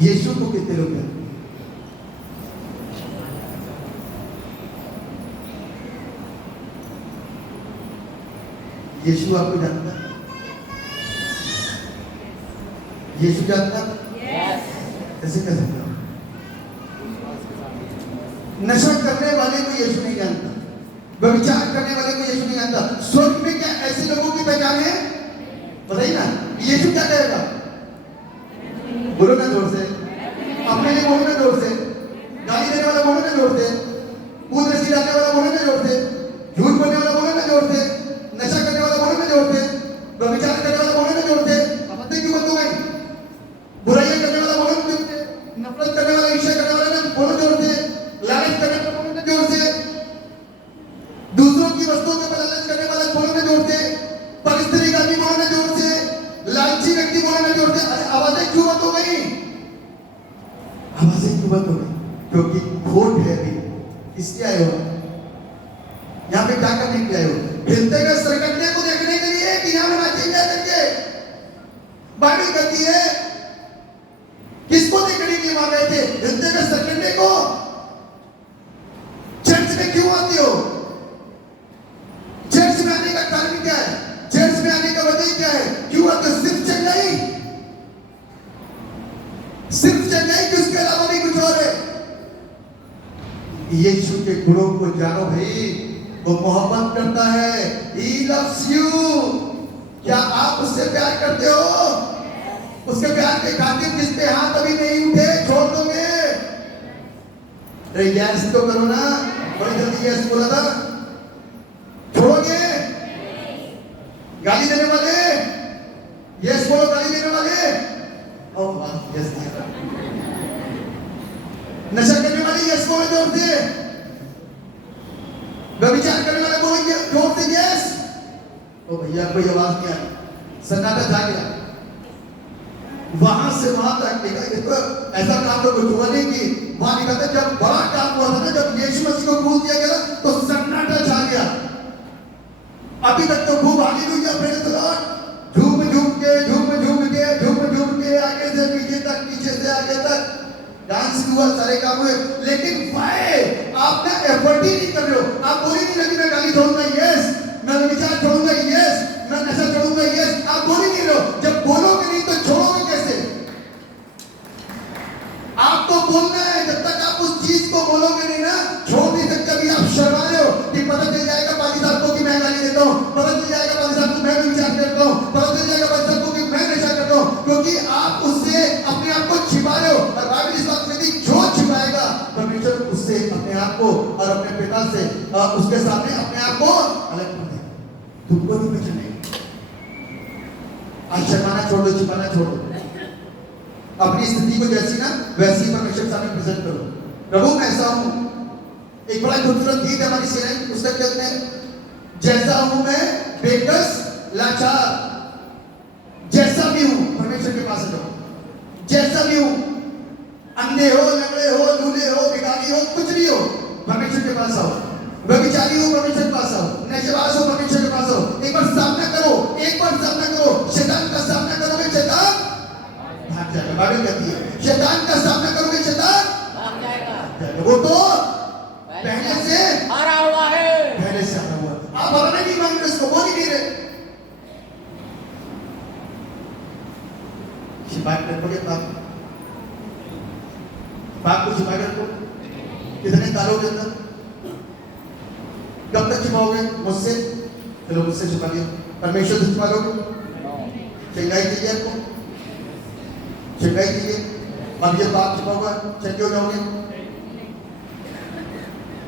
यीशु को कितने लोग जानते हैं? यीशु आपको जानता है? यीशु जानता है? ऐसे कह सकते हो? नशा करने वाले को यीशु नहीं जानता, व्यभिचार करने वाले को यीशु नहीं जानता। स्वर्ग में क्या ऐसे लोगों की पहचान है? बताइए ना। यीशु क्या कहेगा? बोलो ना जोर से, अपने लिए बोलो ना जोर से, गाली देने वाला बोलो ना जोर से, कूद रस्सी डालने वाला बोलो ना जोर से, झूठ बोलने वाला बोलो ना जोर से, नशा करने वाला बोलो ना जोर से, व्यभिचार करने वाला बोलो ना जोर से। अपने क्यों बंद हो गए? बुराइयां करने वाला बोलो ना जोर से, नफरत करने वाला, ईर्ष्या करने वाला ना बोलो जोर से, लालच करने वाला बोलो ना जोर से, आवाजें क्यों बंद हो गई? आवाजें क्यों बंद हो गई? क्योंकि खोट है अभी। किसके आए हो? यहाँ पे क्या करने के आए हो? हिलते हुए सरकंडे को देखने के लिए कि यहाँ नाचेंगे करके? बाइबल कहती है किसको देखने के लिए वहां गए थे? हिलते हुए सरकंडे को। चर्च में क्यों आते हो? चर्च में आने का कारण क्या है? चर्च में आने का वजह क्या है? क्यों आते हो? सिर्फ चंगाई? सिर्फ चंगाई कि उसके अलावा भी कुछ और है? यीशु के गुणों को जानो भाई। वो मोहब्बत करता है। He loves you। क्या आप उससे प्यार करते हो? उसके प्यार के खातिर जिस पे हाथ अभी नहीं उठे छोड़ दोगे? अरे यस तो करो ना। बड़ी जल्दी यस बोला था। छोड़ोगे? गाली देने वाले यस बोलो। गाली देने वाले ओ वाह यस दिया। नशा करने वाले यस बोलो जोर से। व्यभिचार करने वाले बोलो जोर से यस। ओ भैया कोई आवाज नहीं आ रही। सन्नाटा छा गया। वहां से वहां तक देखा ऐसा काम तो कुछ हुआ नहीं कि वहां लिखा था जब बड़ा काम हुआ था ना, जब यीशु मसीह को क्रूस दिया गया तो सन्नाटा छा गया। अभी तक तो खूब हालेलुया प्रेज़ द लॉर्ड झूम झूम के आगे से पीछे तक, पीछे से आगे तक डांस हुआ, सारे काम हुए। लेकिन वाई आप ना एफर्ट ही नहीं कर रहे हो। आप बोल ही नहीं रहे मैं गाली छोड़ूंगा यस, मैं विचार छोड़ूंगा यस, मैं नशा छोड़ूंगा यस। आप बोल ही नहीं रहे हो। जब बोलोगे नहीं तो छोड़ोगे कैसे? आपको बोलना है। जब तक आप उस चीज को बोलोगे नहीं ना, छोड़ नहीं सकते। अभी आप शर्मा रहे हो कि पता चल जाएगा पाजी साहब को कि मैं गाली देता हूँ, पता चल जाएगा पाजी साहब को मैं विचार करता हूँ, पता चल जाएगा पाजी साहब को कि मैं नशा करता हूँ, क्योंकि आप उससे अपने आप को छिपा रहे हो। और बाइबल इस बात में भी जो छिपाएगा परमेश्वर उससे अपने आप को और अपने पिता से उसके सामने अपने आप को अलग कर देगा। तुमको नहीं पहचानेगा। आज शर्माना छोड़ दो, छिपाना छोड़ दो। अपनी स्थिति को जैसी ना वैसी परमेश्वर सामने प्रेजेंट करो। प्रभु मैं ऐसा हूं। एक बड़ा खूबसूरत गीत है हमारी सेना, उसका कहते हैं जैसा हूं मैं बेकस लाचार, जैसा भी हूं परमेश्वर के पास जाओ। जैसा भी हूं, अंधे हो, लंगड़े हो, लूले हो, भिखारी हो, कुछ भी हो, परमेश्वर के पास आओ। व्यभिचारी हो, परमेश्वर के पास आओ। नशेबाज हो, परमेश्वर के पास आओ। एक बार सामना करो, एक बार सामना करो। शैतान का सामना करोगे, शैतान भाग जाएगा। बाइबल कहती है शैतान का सामना करोगे, शैतान भाग जाएगा। वो तो पहले से हारा हुआ है। पहले से हारा हुआ। आप हराने नहीं मांग रहे, उसको बोल ही नहीं रहे। शिकायत रखोगे बाप को छिपा के रखो। कितने तालों के अंदर? कब तक छिपाओगे? मुझसे? चलो मुझसे छिपा लिया। परमेश्वर से छिपा लोगे? चंगाई चाहिए आपको? चंगाई चाहिए? अब ये बाप छिपा हुआ चंगे हो जाओगे।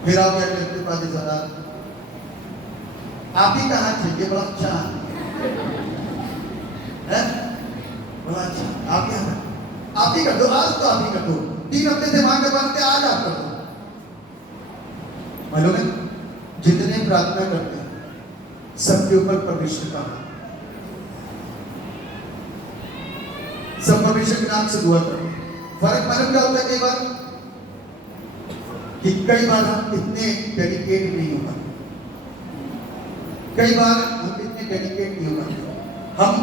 फिर आओगे अपने पास ज़रा आप ही का हाथ चाहिए। बड़ा अच्छा है, बड़ा अच्छा। आप ही कर दो। आज तो आप ही कर दो। 3 हफ्ते से मांगते मांगते आज आप कर दो। मालूम है जितने प्रार्थना करते हैं सबके ऊपर परमेश्वर का हाथ। सब परमेश्वर के नाम से दुआ करते हैं। फर्क मालूम क्या होता है? कई बार हम इतने डेडिकेट नहीं हो पाते। कई बार हम इतने डेडिकेट नहीं हो पाते। हम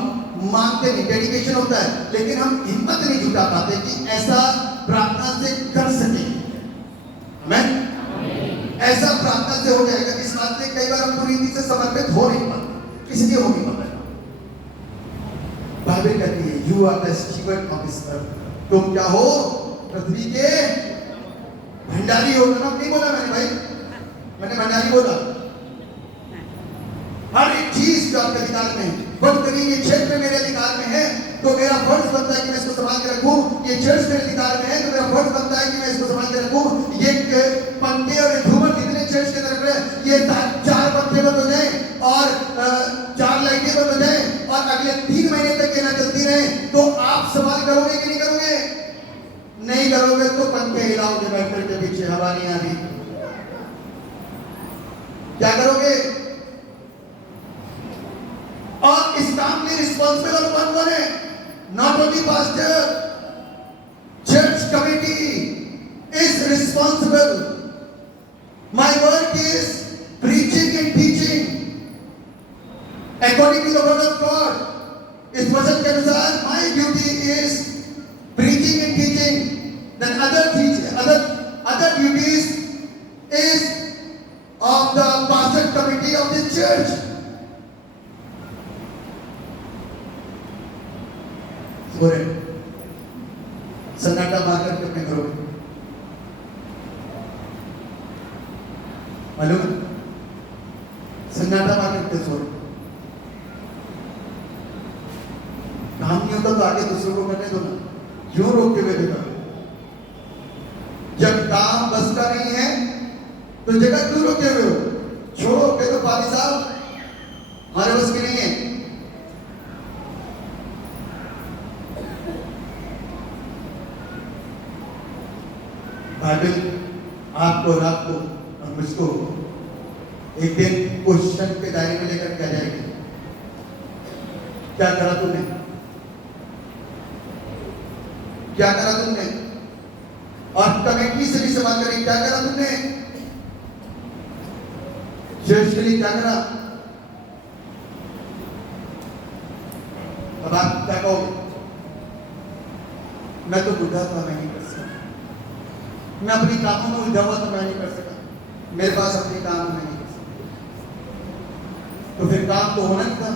मानते नहीं, डेडिकेशन होता है, लेकिन हम हिम्मत नहीं जुटा पाते कि ऐसा प्रार्थना से कर सके। आमीन। ऐसा प्रार्थना से हो जाएगा। इस बात में कई बार हम पूरी रीति से समर्पित हो नहीं पाते, इसलिए हो नहीं पाता। बाइबल कहती है you are the steward of this earth. तुम क्या हो? पृथ्वी के भंडारी हो। नाम नहीं बोला मैंने भाई, मैंने भंडारी बोला। हर एक चीज जो आपके अधिकार में है, बट कभी ये क्षेत्र मेरे अधिकार में है तो मेरा फर्ज बनता है कि मैं इसको संभाल के रखूं। ये चर्च मेरे अधिकार में है तो मेरा फर्ज बनता है कि मैं इसको संभाल के रखूं। ये पंखे और झूमर जितने चर्च के तरफ है, ये 4 पंखे बंद हो जाए और 4 लाइटें बंद हो जाए और अगले 3 महीने तक ये ना चलती रहे, तो आप सवाल करोगे कि नहीं करोगे? नहीं करोगे तो पंखे हिलाओगे बैठ करके, पीछे हवा नहीं आ रही। क्या करोगे? और इस काम के रिस्पॉन्सिबल और कौन है? Not only pastor, church committee is responsible. My work is preaching and teaching according to the word of God. इस वचन के अनुसार my duty is preaching and teaching. Then other duties is of the pastor committee of this church. सन्नाटा मार करके अपने घरों में मालूम सन्नाटा मार करके सो काम नहीं होता तो आगे दूसरों को करने दो ना, क्यों रोकते हुए देखा? जब काम बस का नहीं है तो जगह क्यों रोके हुए हो? छोड़ो के तो पादी साहब हमारे बस की नहीं है। बाइबल आपको और आपको और मुझको एक दिन क्वेश्चन के दायरे में लेकर क्या जाएगी? क्या करा तुमने? क्या करा तुमने? और कमेटी से भी सवाल करें, क्या करा तुमने? चर्च के लिए क्या करा? अब आप क्या कहोगे? मैं तो बुढ़ा था, मैं नहीं कर सकता, मैं अपनी कामों में उलझा हुआ तो मैं नहीं कर सका, मेरे पास अपने काम में नहीं कर सकता। तो फिर काम तो होना नहीं था।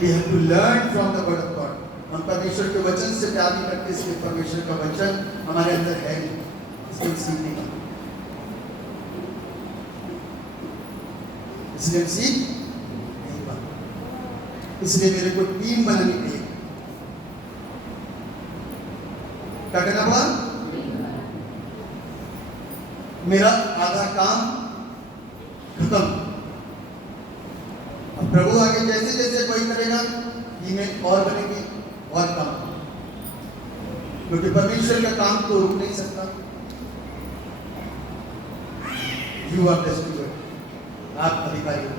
We have to learn from the word of God. हम परमेश्वर के वचन से प्यार नहीं करते, इसलिए परमेश्वर का वचन हमारे अंदर है नहीं, इसलिए सीखने का, इसलिए सीख नहीं पाते। इसलिए मेरे को टीम बनानी पड़ेगी। क्या करना पड़ा? मेरा आधा काम खत्म। अब प्रभु आगे जैसे जैसे कोई करेगा, टीमें और बनेगी और काम, क्योंकि परमेश्वर का काम तो रुक नहीं सकता। यू आर द स्टूवर्ड, आप अधिकारी हो।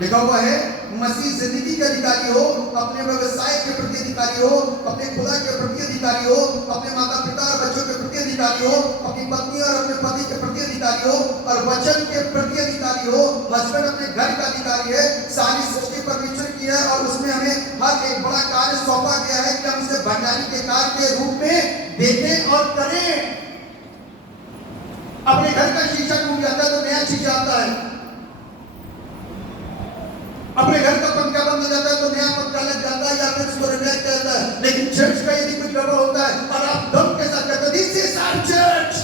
लिखा हुआ है मसीह जिंदगी के अधिकारी हो, अपने व्यवसाय के प्रति अधिकारी हो, अपने खुदा के प्रति अधिकारी हो, अपने माता पिता और बच्चों के प्रति अधिकारी हो, अपनी पत्नी और अपने पति के प्रति अधिकारी हो, और वचन के प्रति अधिकारी हो। हस्बैंड अपने घर का अधिकारी है। सारी सृष्टि परमेश्वर की है और उसमें हमें हर एक बड़ा कार्य सौंपा गया है कि हम उसे भंडारी के कार्य के रूप में देखें और करें। अपने घर का शीशा टूट जाता है तो नया शीशा आता है, अपने घर का पंखा बंद हो जाता है तो नया पंखा लग जाता है या फिर उसको रिपेयर किया जाता है। लेकिन चर्च का यदि कुछ गड़बड़ होता है और आप दम के साथ कहते हो दिस इज आवर चर्च,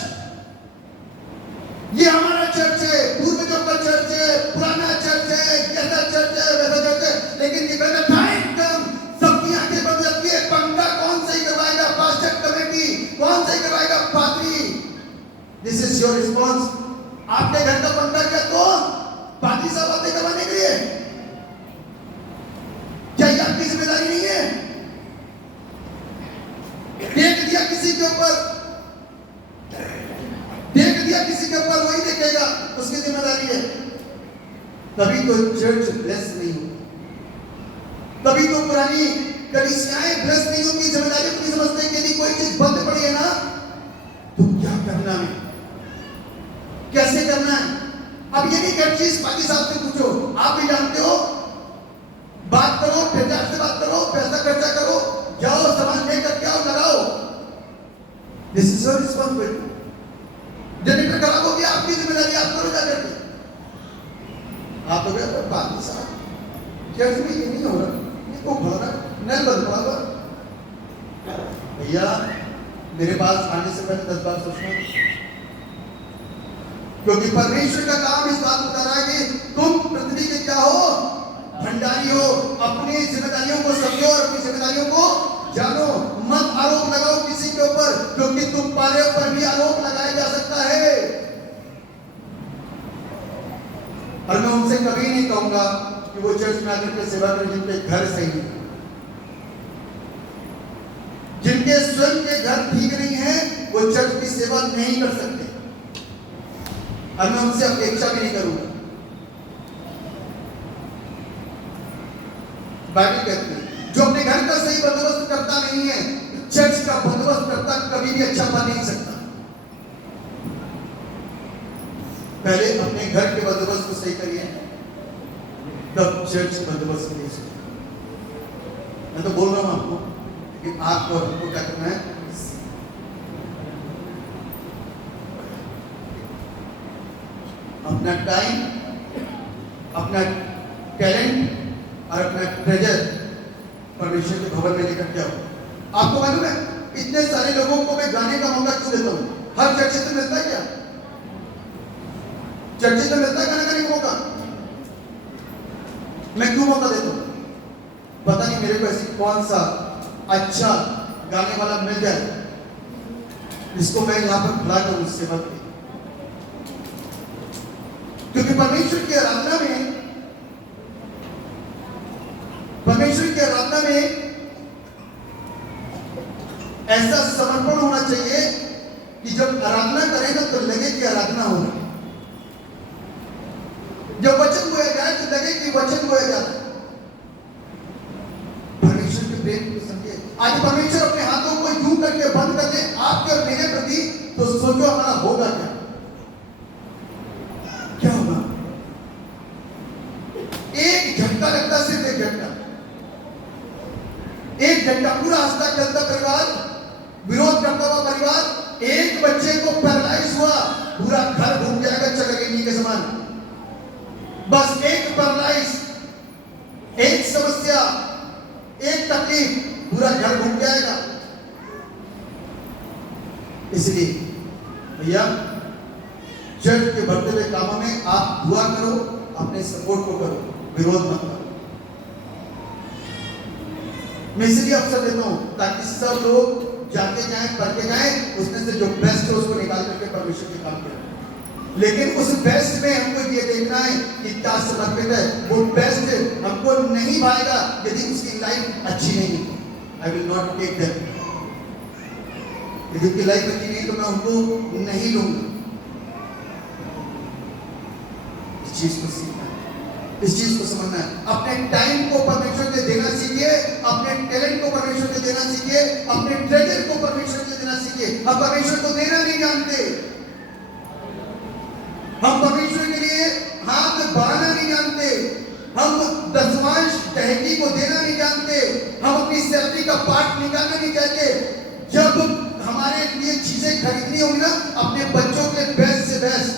ये हमारा चर्च है, पूर्वजों का चर्च है, पुराना चर्च है, कैसा चर्च है, वैसा चर्च है, लेकिन ये कहता टाइम कम, सबकी आंखें बंद जाती है। पंखा कौन सही करवाएगा? Pastor committee. कौन सही करवाएगा? पादरी। This is your response. आपके घर का पंखा क्या तो पादरी साहब आते करवाने के लिए? क्या ये आपकी जिम्मेदारी नहीं है? देख दिया किसी के ऊपर, देख दिया किसी के ऊपर, वही देखेगा, उसकी जिम्मेदारी है। तभी तो चर्च ब्लेस नहीं होती, तभी तो पुरानी कलीसियाएं ब्लेस नहीं होती। जिम्मेदारी को नहीं समझते कि यदि कोई चीज बंद पड़ी है ना तो क्या करना है, कैसे करना है। अब ये नहीं कि चीज पाजी साहब से पूछो, आप भी जानते हो, बात करो, ठेकेदार से बात करो, पैसा खर्चा करो, जाओ सामान लेकर के आओ, लगाओ। This is your responsibility. Generator खराब हो गया, आपकी जिम्मेदारी, आप करो जाकर के। आप तो कहते हैं पादी साहब चर्च में ये नहीं हो रहा, ये तो भरा नल बंद पड़ा। भैया मेरे पास आने से पहले 10 बार सोचना, क्योंकि परमेश्वर का काम इस बात को कर रहा है कि तुम पृथ्वी के क्या हो? भंडारी हो। अपनी जिम्मेदारियों को समझो और अपनी जिम्मेदारियों को जानो। मत आरोप लगाओ किसी के ऊपर, क्योंकि तुम पाले पर भी आरोप लगाया जा सकता है। और मैं उनसे कभी नहीं कहूंगा कि वो चर्च में आकर के सेवा करें जिनके घर सही है, जिनके स्वयं के घर ठीक नहीं है, वो चर्च की सेवा नहीं कर सकते। और मैं उनसे अपेक्षा भी नहीं करूंगा। बाइबल कहती है जो अपने घर का सही बंदोबस्त करता नहीं है, चर्च का बंदोबस्त करता कभी भी अच्छा बन नहीं सकता। पहले अपने घर के बंदोबस्त को सही करिए, तब चर्च बंदोबस्त नहीं सकता। मैं तो बोल रहा हूं आपको कि आपको और हमको क्या करना है, अपना टाइम, अपना टैलेंट और अपना ट्रेजर परमेश्वर के भवन में लेकर जाओ। आपको मालूम है इतने सारे लोगों को मैं गाने का मौका क्यों देता हूं? हर चर्च से मिलता है क्या? चर्च से मिलता है गाना गाने का मौका? मैं क्यों मौका देता हूं? पता नहीं मेरे को ऐसी कौन सा अच्छा गाने वाला मिल जाए जिसको मैं यहां पर खड़ा करूं उससे वक्त, क्योंकि परमेश्वर की आराधना में ऐसा समर्पण होना चाहिए कि जब आराधना करें ना तो लगे कि आराधना हो रही है। जब वचन बोया जाए तो लगे कि वचन बोया जा रहा है। परमेश्वर के प्रेम को समझिए। आज परमेश्वर अपने हाथों को यूं करके बंद कर दे आपके और मेरे प्रति, तो सोचो हमारा होगा क्या? क्या होगा? एक झटका लगता, सिर्फ एक झटका पूरा हंसता खेलता परिवार, विरोध करता हुआ परिवार, एक बच्चे को पैरालाइज हुआ, पूरा घर घूम जाएगा चकरगेंडी के समान। बस एक पैरालाइज, एक समस्या, एक तकलीफ, पूरा घर घूम जाएगा। इसलिए भैया चर्च के बढ़ते हुए कामों में आप दुआ करो, अपने सपोर्ट को करो, विरोध मत करो। मैं इसलिए अवसर देता हूं ताकि सब लोग जाके जाएं, पढ़ के जाएं, उसमें से जो बेस्ट है उसको निकाल करके परमेश्वर के काम करें। लेकिन उस बेस्ट में हमको ये देखना है कि क्या समर्पित है। वो बेस्ट हमको नहीं भाएगा यदि उसकी लाइफ अच्छी नहीं है। I will not take that. यदि उनकी लाइफ अच्छी नहीं तो मैं उनको नहीं लूंगा। इस चीज को सीखना, इस चीज को समझना है। अपने टाइम को परमेश्वर के देना सीखिए, अपने टैलेंट को परमेश्वर के देना सीखिए, अपने ट्रेजर को परमेश्वर के देना सीखिए। हम परमेश्वर को देना नहीं जानते, हम परमेश्वर के लिए हाथ बढ़ाना नहीं जानते, हम दशमांश टहकी को देना नहीं जानते, हम अपनी सैलरी का पार्ट निकालना नहीं चाहते। जब हमारे लिए चीजें खरीदनी होगी ना, अपने बच्चों के बेस्ट से बेस्ट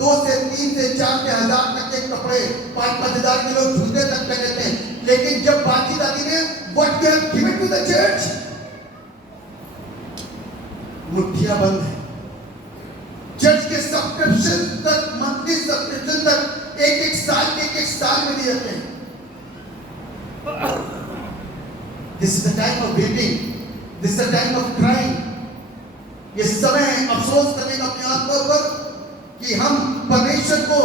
2 से 3 से 4 से हजार तक के कपड़े, 5-5 हजार के लोग जूते तक पहनते हैं। लेकिन जब बातचीत आती है what you have given to the church, मुट्ठियां बंद है। चर्च के सब्सक्रिप्शन तक, मंथली सब्सक्रिप्शन तक एक साल में दिए जाते हैं। This is the time of waiting, this is the time of crying. ये समय है अफसोस करने का अपने आप के ऊपर कि हम परमेश्वर को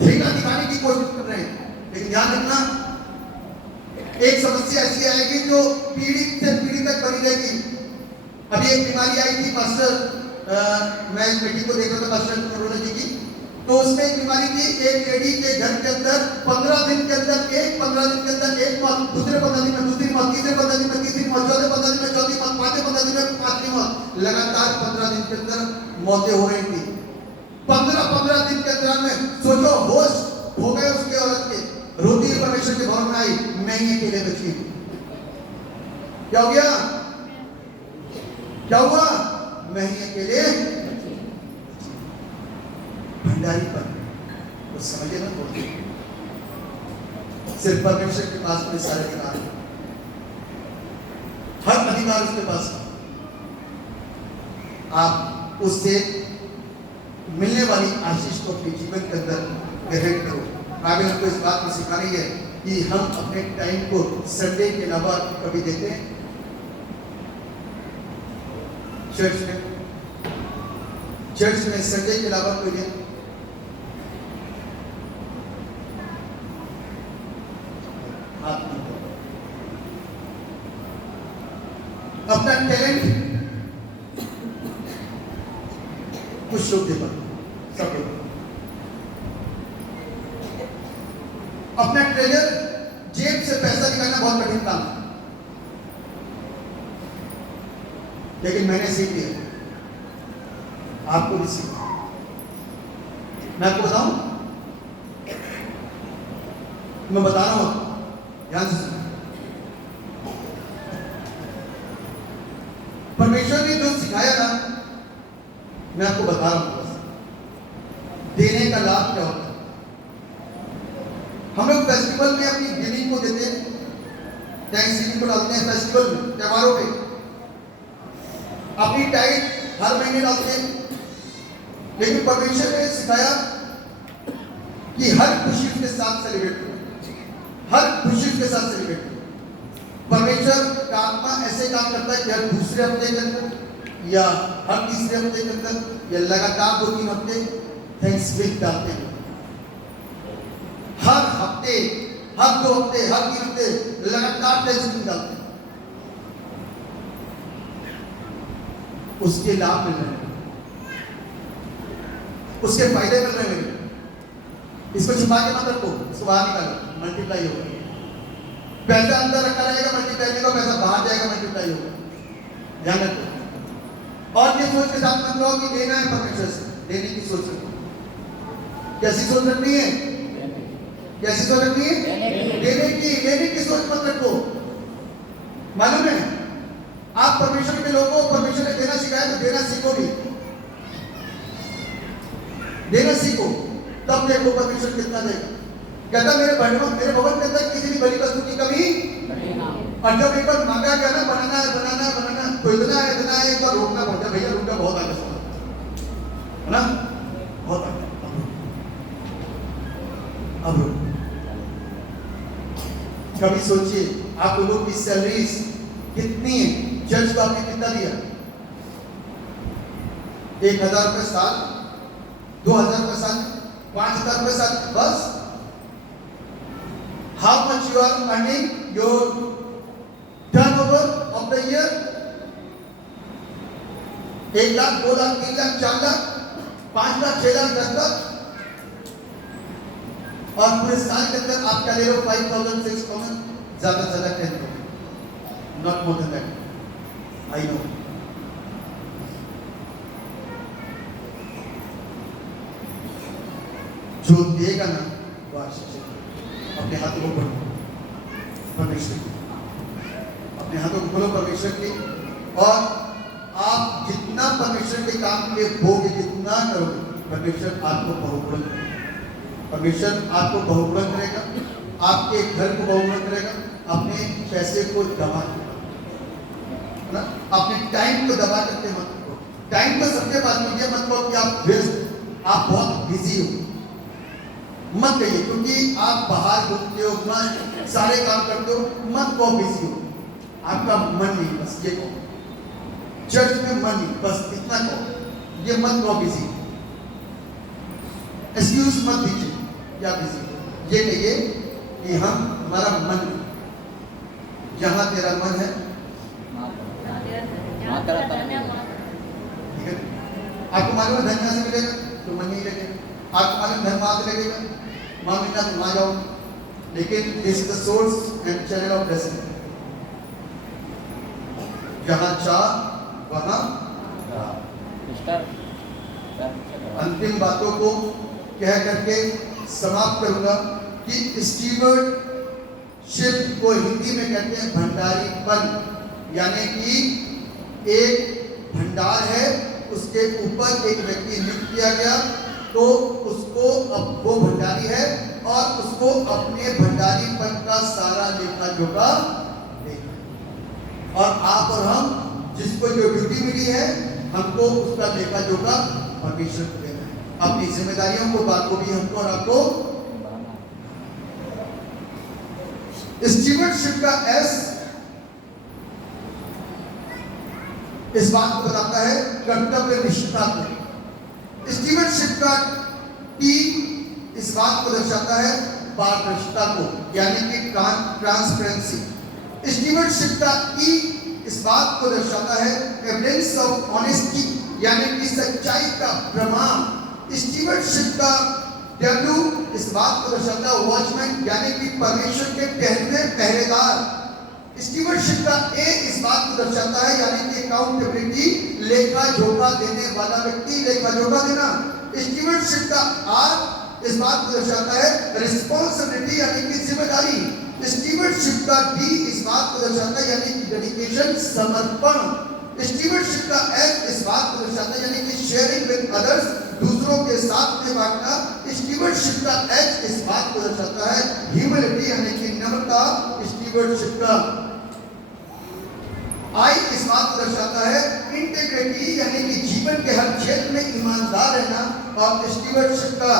ठेका दिखाने की कोशिश कर रहे हैं। लेकिन ध्यान रखना, एक समस्या ऐसी आएगी जो पीढ़ी से पीढ़ी तक बनी रहेगी। अभी एक बीमारी आई थी मास्टर, मैं इस मीटिंग को देख रहा था मास्टर न्यूरोलॉजी की, तो उसमें एक बीमारी थी, एक लेडी के घर के अंदर 15 दिन के अंदर एक मौत, दूसरे 15 दिन में दूसरी मौत, तीसरे 15 दिन में तीसरी मौत, चौथे 15 दिन में चौथी मौत, पांचवें 15 दिन में पांचवी मौत। लगातार 15 दिन के अंदर मौतें हो रही थी। 15 दिन के अंदर में सोचो होश हो गए उसके औरत के, रोती परमेश्वर के भवन में आई, मैं ही अकेले बची। क्या हो गया? क्या हुआ? मैं ही अकेले भंडारी पर। तो समझे ना, बोलते सिर्फ परमेश्वर के पास में सारे अधिकार है, हर अधिकार उसके पास है। आप उससे मिलने वाली आशीष को अपने जीवन के अंदर ग्रहण करो। बाइबल हमको इस बात में सिखा रही है कि हम अपने टाइम को संडे के अलावा कभी देते हैं चर्च में संडे के अलावा कोई दिन हाथ नहीं दो। अपना टैलेंट कुछ लोग दे पाते, सब लोग अपना ट्रेजर जेब से पैसा निकालना बहुत कठिन काम है, लेकिन मैंने सीख लिया, आपको भी सीखा। मैं आपको बताऊं, मैं बता रहा हूं, ध्यान से सुनिए। परमेश्वर ने जो सिखाया ना, मैं आपको बता रहा हूं, बस देने का लाभ क्या होता है। हम लोग फेस्टिवल में अपनी गिविंग को देते हैं, थैंक्सगिविंग को डालते हैं, फेस्टिवल में, त्योहारों पे अपनी टाइट हर महीने डालते हैं। लेकिन परमेश्वर ने सिखाया कि हर खुशी के साथ सेलिब्रेट करो, हर खुशी के साथ सेलिब्रेट करो। परमेश्वर का आत्मा ऐसे काम करता है कि हर दूसरे हफ्ते के अंदर या हर तीसरे हफ्ते के अंदर या लगातार 2-3 हफ्ते थैंक्सगिविंग डालते हैं। हर हफ्ते, हर 2 हफ्ते, हर 3 हफ्ते लगातार थैंक्सगिविंग डालते हैं। उसके लाभ मिल रहे हैं, उसके फायदे मिल रहे हैं। इसको छिपा के मत रखो, इसको बाहर निकालो, मल्टीप्लाई होगा। पैसा अंदर रखा रहेगा, मल्टीप्लाई होगा, पैसा बाहर जाएगा, मल्टीप्लाई होगा। ध्यान रखो। और ये सोच के साथ मत रहो कि देना है परमेश्वर से, देने की सोच रखो। कैसी सोच रखनी है? कैसी सोच रखनी है? देने की सोच मत रखो। मालूम है, आप परमेश्वर के लोगों को परमेश्वर ने देना सिखाया, तो देना सीखो भी, देना सीखो, तब देखो परमेश्वर कितना देगा। कहता मेरे भवन के अंदर किसी भी बड़ी वस्तु की कमी नहीं। और जब एक बार मांगा गया ना, बनाना तो इतना है एक बार रोकना पड़ता है, भैया रुका, बहुत आगे है ना, बहुत आगे। अब कभी सोचिए आप लोगों की सैलरीज कितनी है? चर्च को आपने कितना दिया? 1,000 रुपये साल, 2,000 रुपये साल, 5,000 रुपये साल, बस। How much you are earning, your turnover of the year? 1 lakh, 2 lakh, 3 lakh, 4 lakh, 5 lakh, 6 lakh, 10 lakh, और पूरे साल के अंदर आप क्या ले रहे हो? 5,000, 6,000, ज्यादा से ज्यादा 10,000, not more than that. I know. जो देगा ना वो आशीष। अपने हाथों को खोलो परमेश्वर की, अपने हाथों को खोलो परमेश्वर की, और आप जितना परमेश्वर के काम के भोग जितना करोगे, परमेश्वर आपको बहुगुणन करेगा। परमेश्वर आपको बहुगुणन करेगा, आपके घर को बहुगुणन करेगा। अपने पैसे को दबा ना, अपने टाइम को दबा करके मत करो। टाइम को सबके पास लीजिए, मत कहो कि आप व्यस्त, आप बहुत बिजी हो, मत कहिए, क्योंकि आप बाहर घूमते हो, सारे काम करते हो, मत कहो बिजी हो। आपका मन नहीं, बस ये कहो, चर्च में मन नहीं, बस इतना कहो, ये मत कहो बिजी। एक्सक्यूज मत दीजिए क्या बिजी, ये कहिए कि हमारा मन, जहां तेरा मन है ठीक है। आपको मालूम है धन से मिलेगा तो मन नहीं लगेगा, आपको मालूम धन वहां से लगेगा, वहां मिलना तो वहां जाओ। लेकिन this is the source and channel of blessing. जहां चाह वहां अंतिम बातों को कह करके समाप्त करूंगा कि स्टीवर्डशिप को हिंदी में कहते हैं भंडारीपन, यानी कि एक भंडार है, उसके ऊपर एक व्यक्ति नियुक्त किया गया, तो उसको अब वो भंडारी है और उसको अपने भंडारीपन का सारा लेखा जोखा देना। और आप और हम जिसको जो ड्यूटी मिली है, हमको उसका लेखा जोखा परमेश्वर को देना है। अपनी जिम्मेदारियों को, बात को भी हमको और आपको। स्टीवर्डशिप का एस इस बात को बताता है कर्तव्य निष्ठा को। स्टीवर्डशिप का टी इस बात को दर्शाता है पारदर्शिता को, यानी कि ट्रांसपेरेंसी। स्टीवर्डशिप का ई इस बात को दर्शाता है एविडेंस ऑफ ऑनेस्टी, यानी कि सच्चाई का प्रमाण। स्टीवर्डशिप का W इस बात को दर्शाता है वॉचमैन, यानी कि परमेश्वर के ठहरे पहरेदार। स्टीवर्डशिप का A इस बात को दर्शाता है, यानी कि अकाउंटेबिलिटी, लेखा जोखा देने वाला व्यक्ति, लेखा जोखा देना। स्टीवर्डशिप का R इस बात को दर्शाता है रिस्पॉन्सिबिलिटी, यानी कि जिम्मेदारी। स्टीवर्डशिप का D इस बात को दर्शाता है, यानी कि डेडिकेशन, समर्पण। स्टीवर्डशिप का H इस बात को दर्शाता है, यानी कि शेयरिंग विद अदर्स, दूसरों के साथ में बांटना। स्टीवर्डशिप का H इस बात को दर्शाता है ह्यूमिलिटी, यानी कि नम्रता। स्टीवर्डशिप का I इस बात को दर्शाता है इंटीग्रिटी, यानी कि जीवन के हर क्षेत्र में ईमानदार रहना। और स्टीवर्डशिप का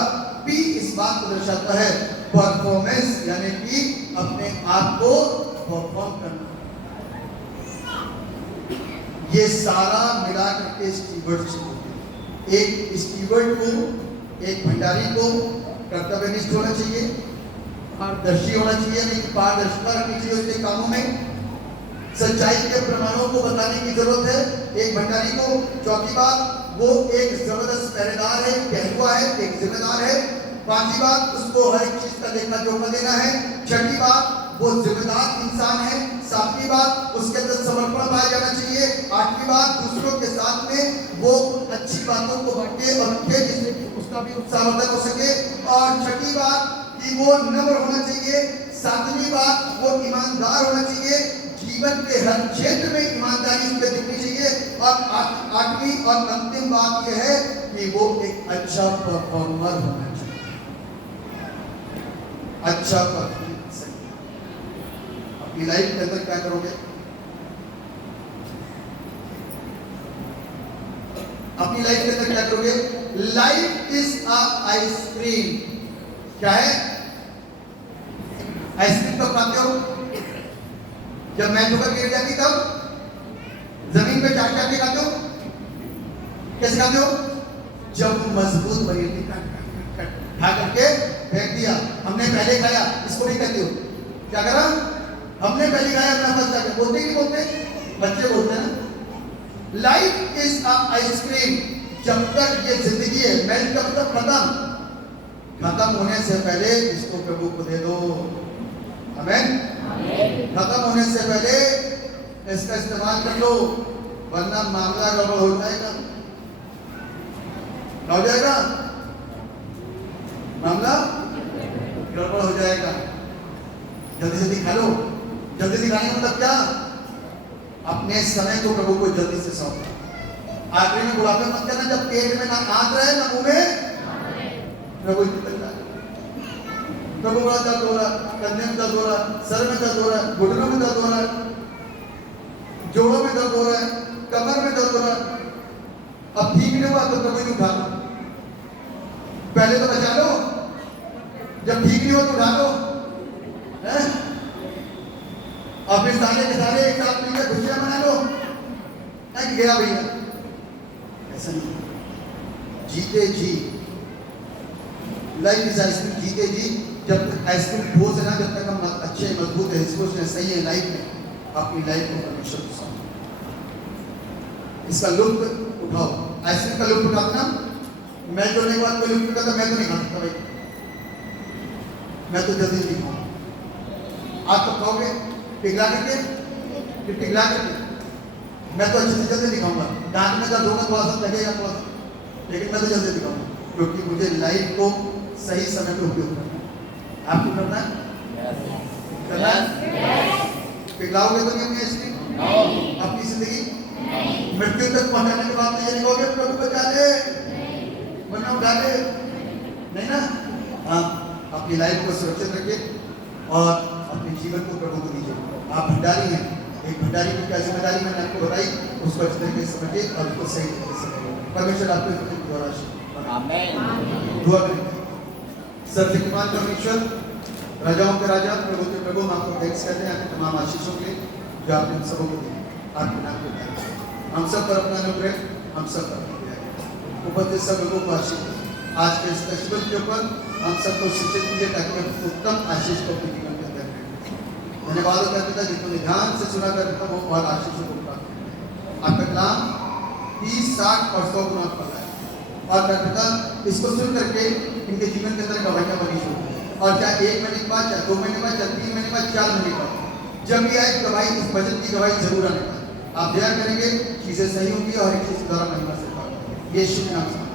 P इस बात को दर्शाता है परफॉर्मेंस, यानी कि अपने आप को परफॉर्म करना। ये सारा मिला करके स्टीवर्डशिप होती है। एक स्टीवर्ड को, एक भंडारी को कर्तव्यनिष्ठ होना चाहिए, पारदर्शी होना चाहिए, नहीं कि पारदर्शिता रखनी चाहिए उसके कामों में। सच्चाई के प्रमाणों को बताने की जरूरत है एक भंडारी को। चौथी बात, वो एक जबरदस्त पहरेदार है, पहलुआ है, एक जिम्मेदार है। पांचवी बात, उसको हर एक चीज का लेखा जोखा देना है। छठी बात, वो जिम्मेदार इंसान है। सातवीं बात, उसके अंदर समर्पण पाया जाना चाहिए। आठवीं बात, दूसरों के साथ में वो अच्छी बातों को बांटे और रखे, जिससे उसका भी उत्साहवर्धक हो सके। और छठी बात कि वो नम्र होना चाहिए। सातवीं बात, वो ईमानदार होना चाहिए, जीवन के हर क्षेत्र में ईमानदारी उसको दिखनी चाहिए। और आठवीं और अंतिम बात यह है कि वो एक अच्छा परफॉर्मर होना चाहिए। अच्छा परफॉर्मर अपनी लाइफ के अंदर क्या करोगे? अपनी लाइफ के अंदर क्या करोगे? Life is a ice cream. क्या है? आइसक्रीम कब खाते हो? जब मैच होकर गिर जाती तब? जमीन पे चाट चाट के खाते हो? कैसे खाते हो? जब मजबूत बनी थी, खा करके फेंक दिया, हमने पहले खाया, इसको भी कहते हो। क्या करा? हमने पहले खाया, अपना फंस जाके। बोलते ही नहीं बोलते? बच्चे बोलते हैं ना। Life is a ice cream. जब तक ये जिंदगी है, मेल्ट का मतलब खत्म होने से पहले इसको प्रभु को दे दो। आमीन। खत्म होने से पहले इसका इस्तेमाल कर लो, वरना मामला गड़बड़ हो जाएगा। हो जाएगा मामला गड़बड़ हो जाएगा। जल्दी जल्दी खा लो। जल्दी जल्दी खाने मतलब क्या? अपने समय को प्रभु को जल्दी से सौंपना। आखिरी में बुढ़ापे मत करना, जब पेट में ना आंत रहे ना मुंह में प्रभु प्रभु बड़ा दर्द हो रहा, कंधे में दर्द हो रहा, सर में दर्द हो रहा, घुटनों में दर्द हो रहा, जोड़ों में दर्द हो रहा है, कमर में दर्द हो रहा है। अब ठीक नहीं हुआ तो प्रभु उठा लो। पहले तो बचा लो, जब ठीक नहीं हो तो उठा लो। और फिर सारे के सारे एक साथ मिलकर खुशियां मना लो। गया भैया, ऐसा नहीं। जीते जी लाइफ इज आइसक्रीम। जीते जी, जब तक आइसक्रीम ठोस है ना, जब तक हम अच्छे मजबूत है, इसको सही है लाइफ में, अपनी लाइफ को परमेश्वर को सौंपो। इसका लुत्फ उठाओ। आइसक्रीम का लुत्फ उठाओ ना। मैं जो नहीं बात कोई लुत्फ उठाता, मैं तो नहीं खा सकता भाई, मैं तो जल्दी नहीं खाऊंगा। आप तो खाओगे पिघला करके, फिर पिघला करके। मैं तो अच्छे से जल्दी नहीं खाऊंगा। दांत में दर्द होगा, थोड़ा सा लगेगा थोड़ा सा, लेकिन मैं तो जल्दी नहीं खाऊंगा, क्योंकि मुझे लाइफ को सही समय पे उपयोग करना है। आपको करना है? करना है? पिघलाओगे तो नहीं अपनी आइसक्रीम, अपनी जिंदगी मृत्यु तक पहुंचाने के बाद ये नहीं कहोगे प्रभु बचा ले, वरना उठा ले, नहीं ना। हाँ, अपनी लाइफ को सुरक्षित रखिए और अपने जीवन को प्रभु को दीजिए। आप भंडारी हैं, एक भंडारी की क्या जिम्मेदारी मैंने आपको बताई, उसको अच्छे तरीके से समझिए और उसको सही तरीके से करिए। परमेश्वर आपको दुआ करें। सर्वशक्तिमान परमेश्वर, राजाओं के राजा, प्रभु के प्रभु, हम आपको थैंक्स करते हैं आपके तमाम आशीषों के लिए जो आपने हम सबों को दी। आपके नाम को हम सब पर अपना अनुग्रह, हम सब पर उपस्थित सब लोगों को आशीष। आज के इस फेस्टिवल के ऊपर हम सबको शिक्षित कीजिए ताकि हम उत्तम आशीष को अपने जीवन के अंदर करें। धन्यवाद होता है पिता, जिनको ध्यान से सुना करता वो और आशीषों को प्राप्त करें। आपका कलाम 30, 60 और 100 गुना फल है। और पिता, इसको सुन करके इनके जीवन के अंदर गवाहियां बनी हो, और चाहे 1 महीने के बाद, चाहे 2 महीने बाद, चाहे 3 महीने बाद, 4 महीने बाद, जब भी आए गवाही, इस वचन की गवाही जरूर आने पाए। आप ध्यान करेंगे, चीजें सही होंगी और एक चीज द्वारा महिमा से पाएंगे। यीशु के नाम से।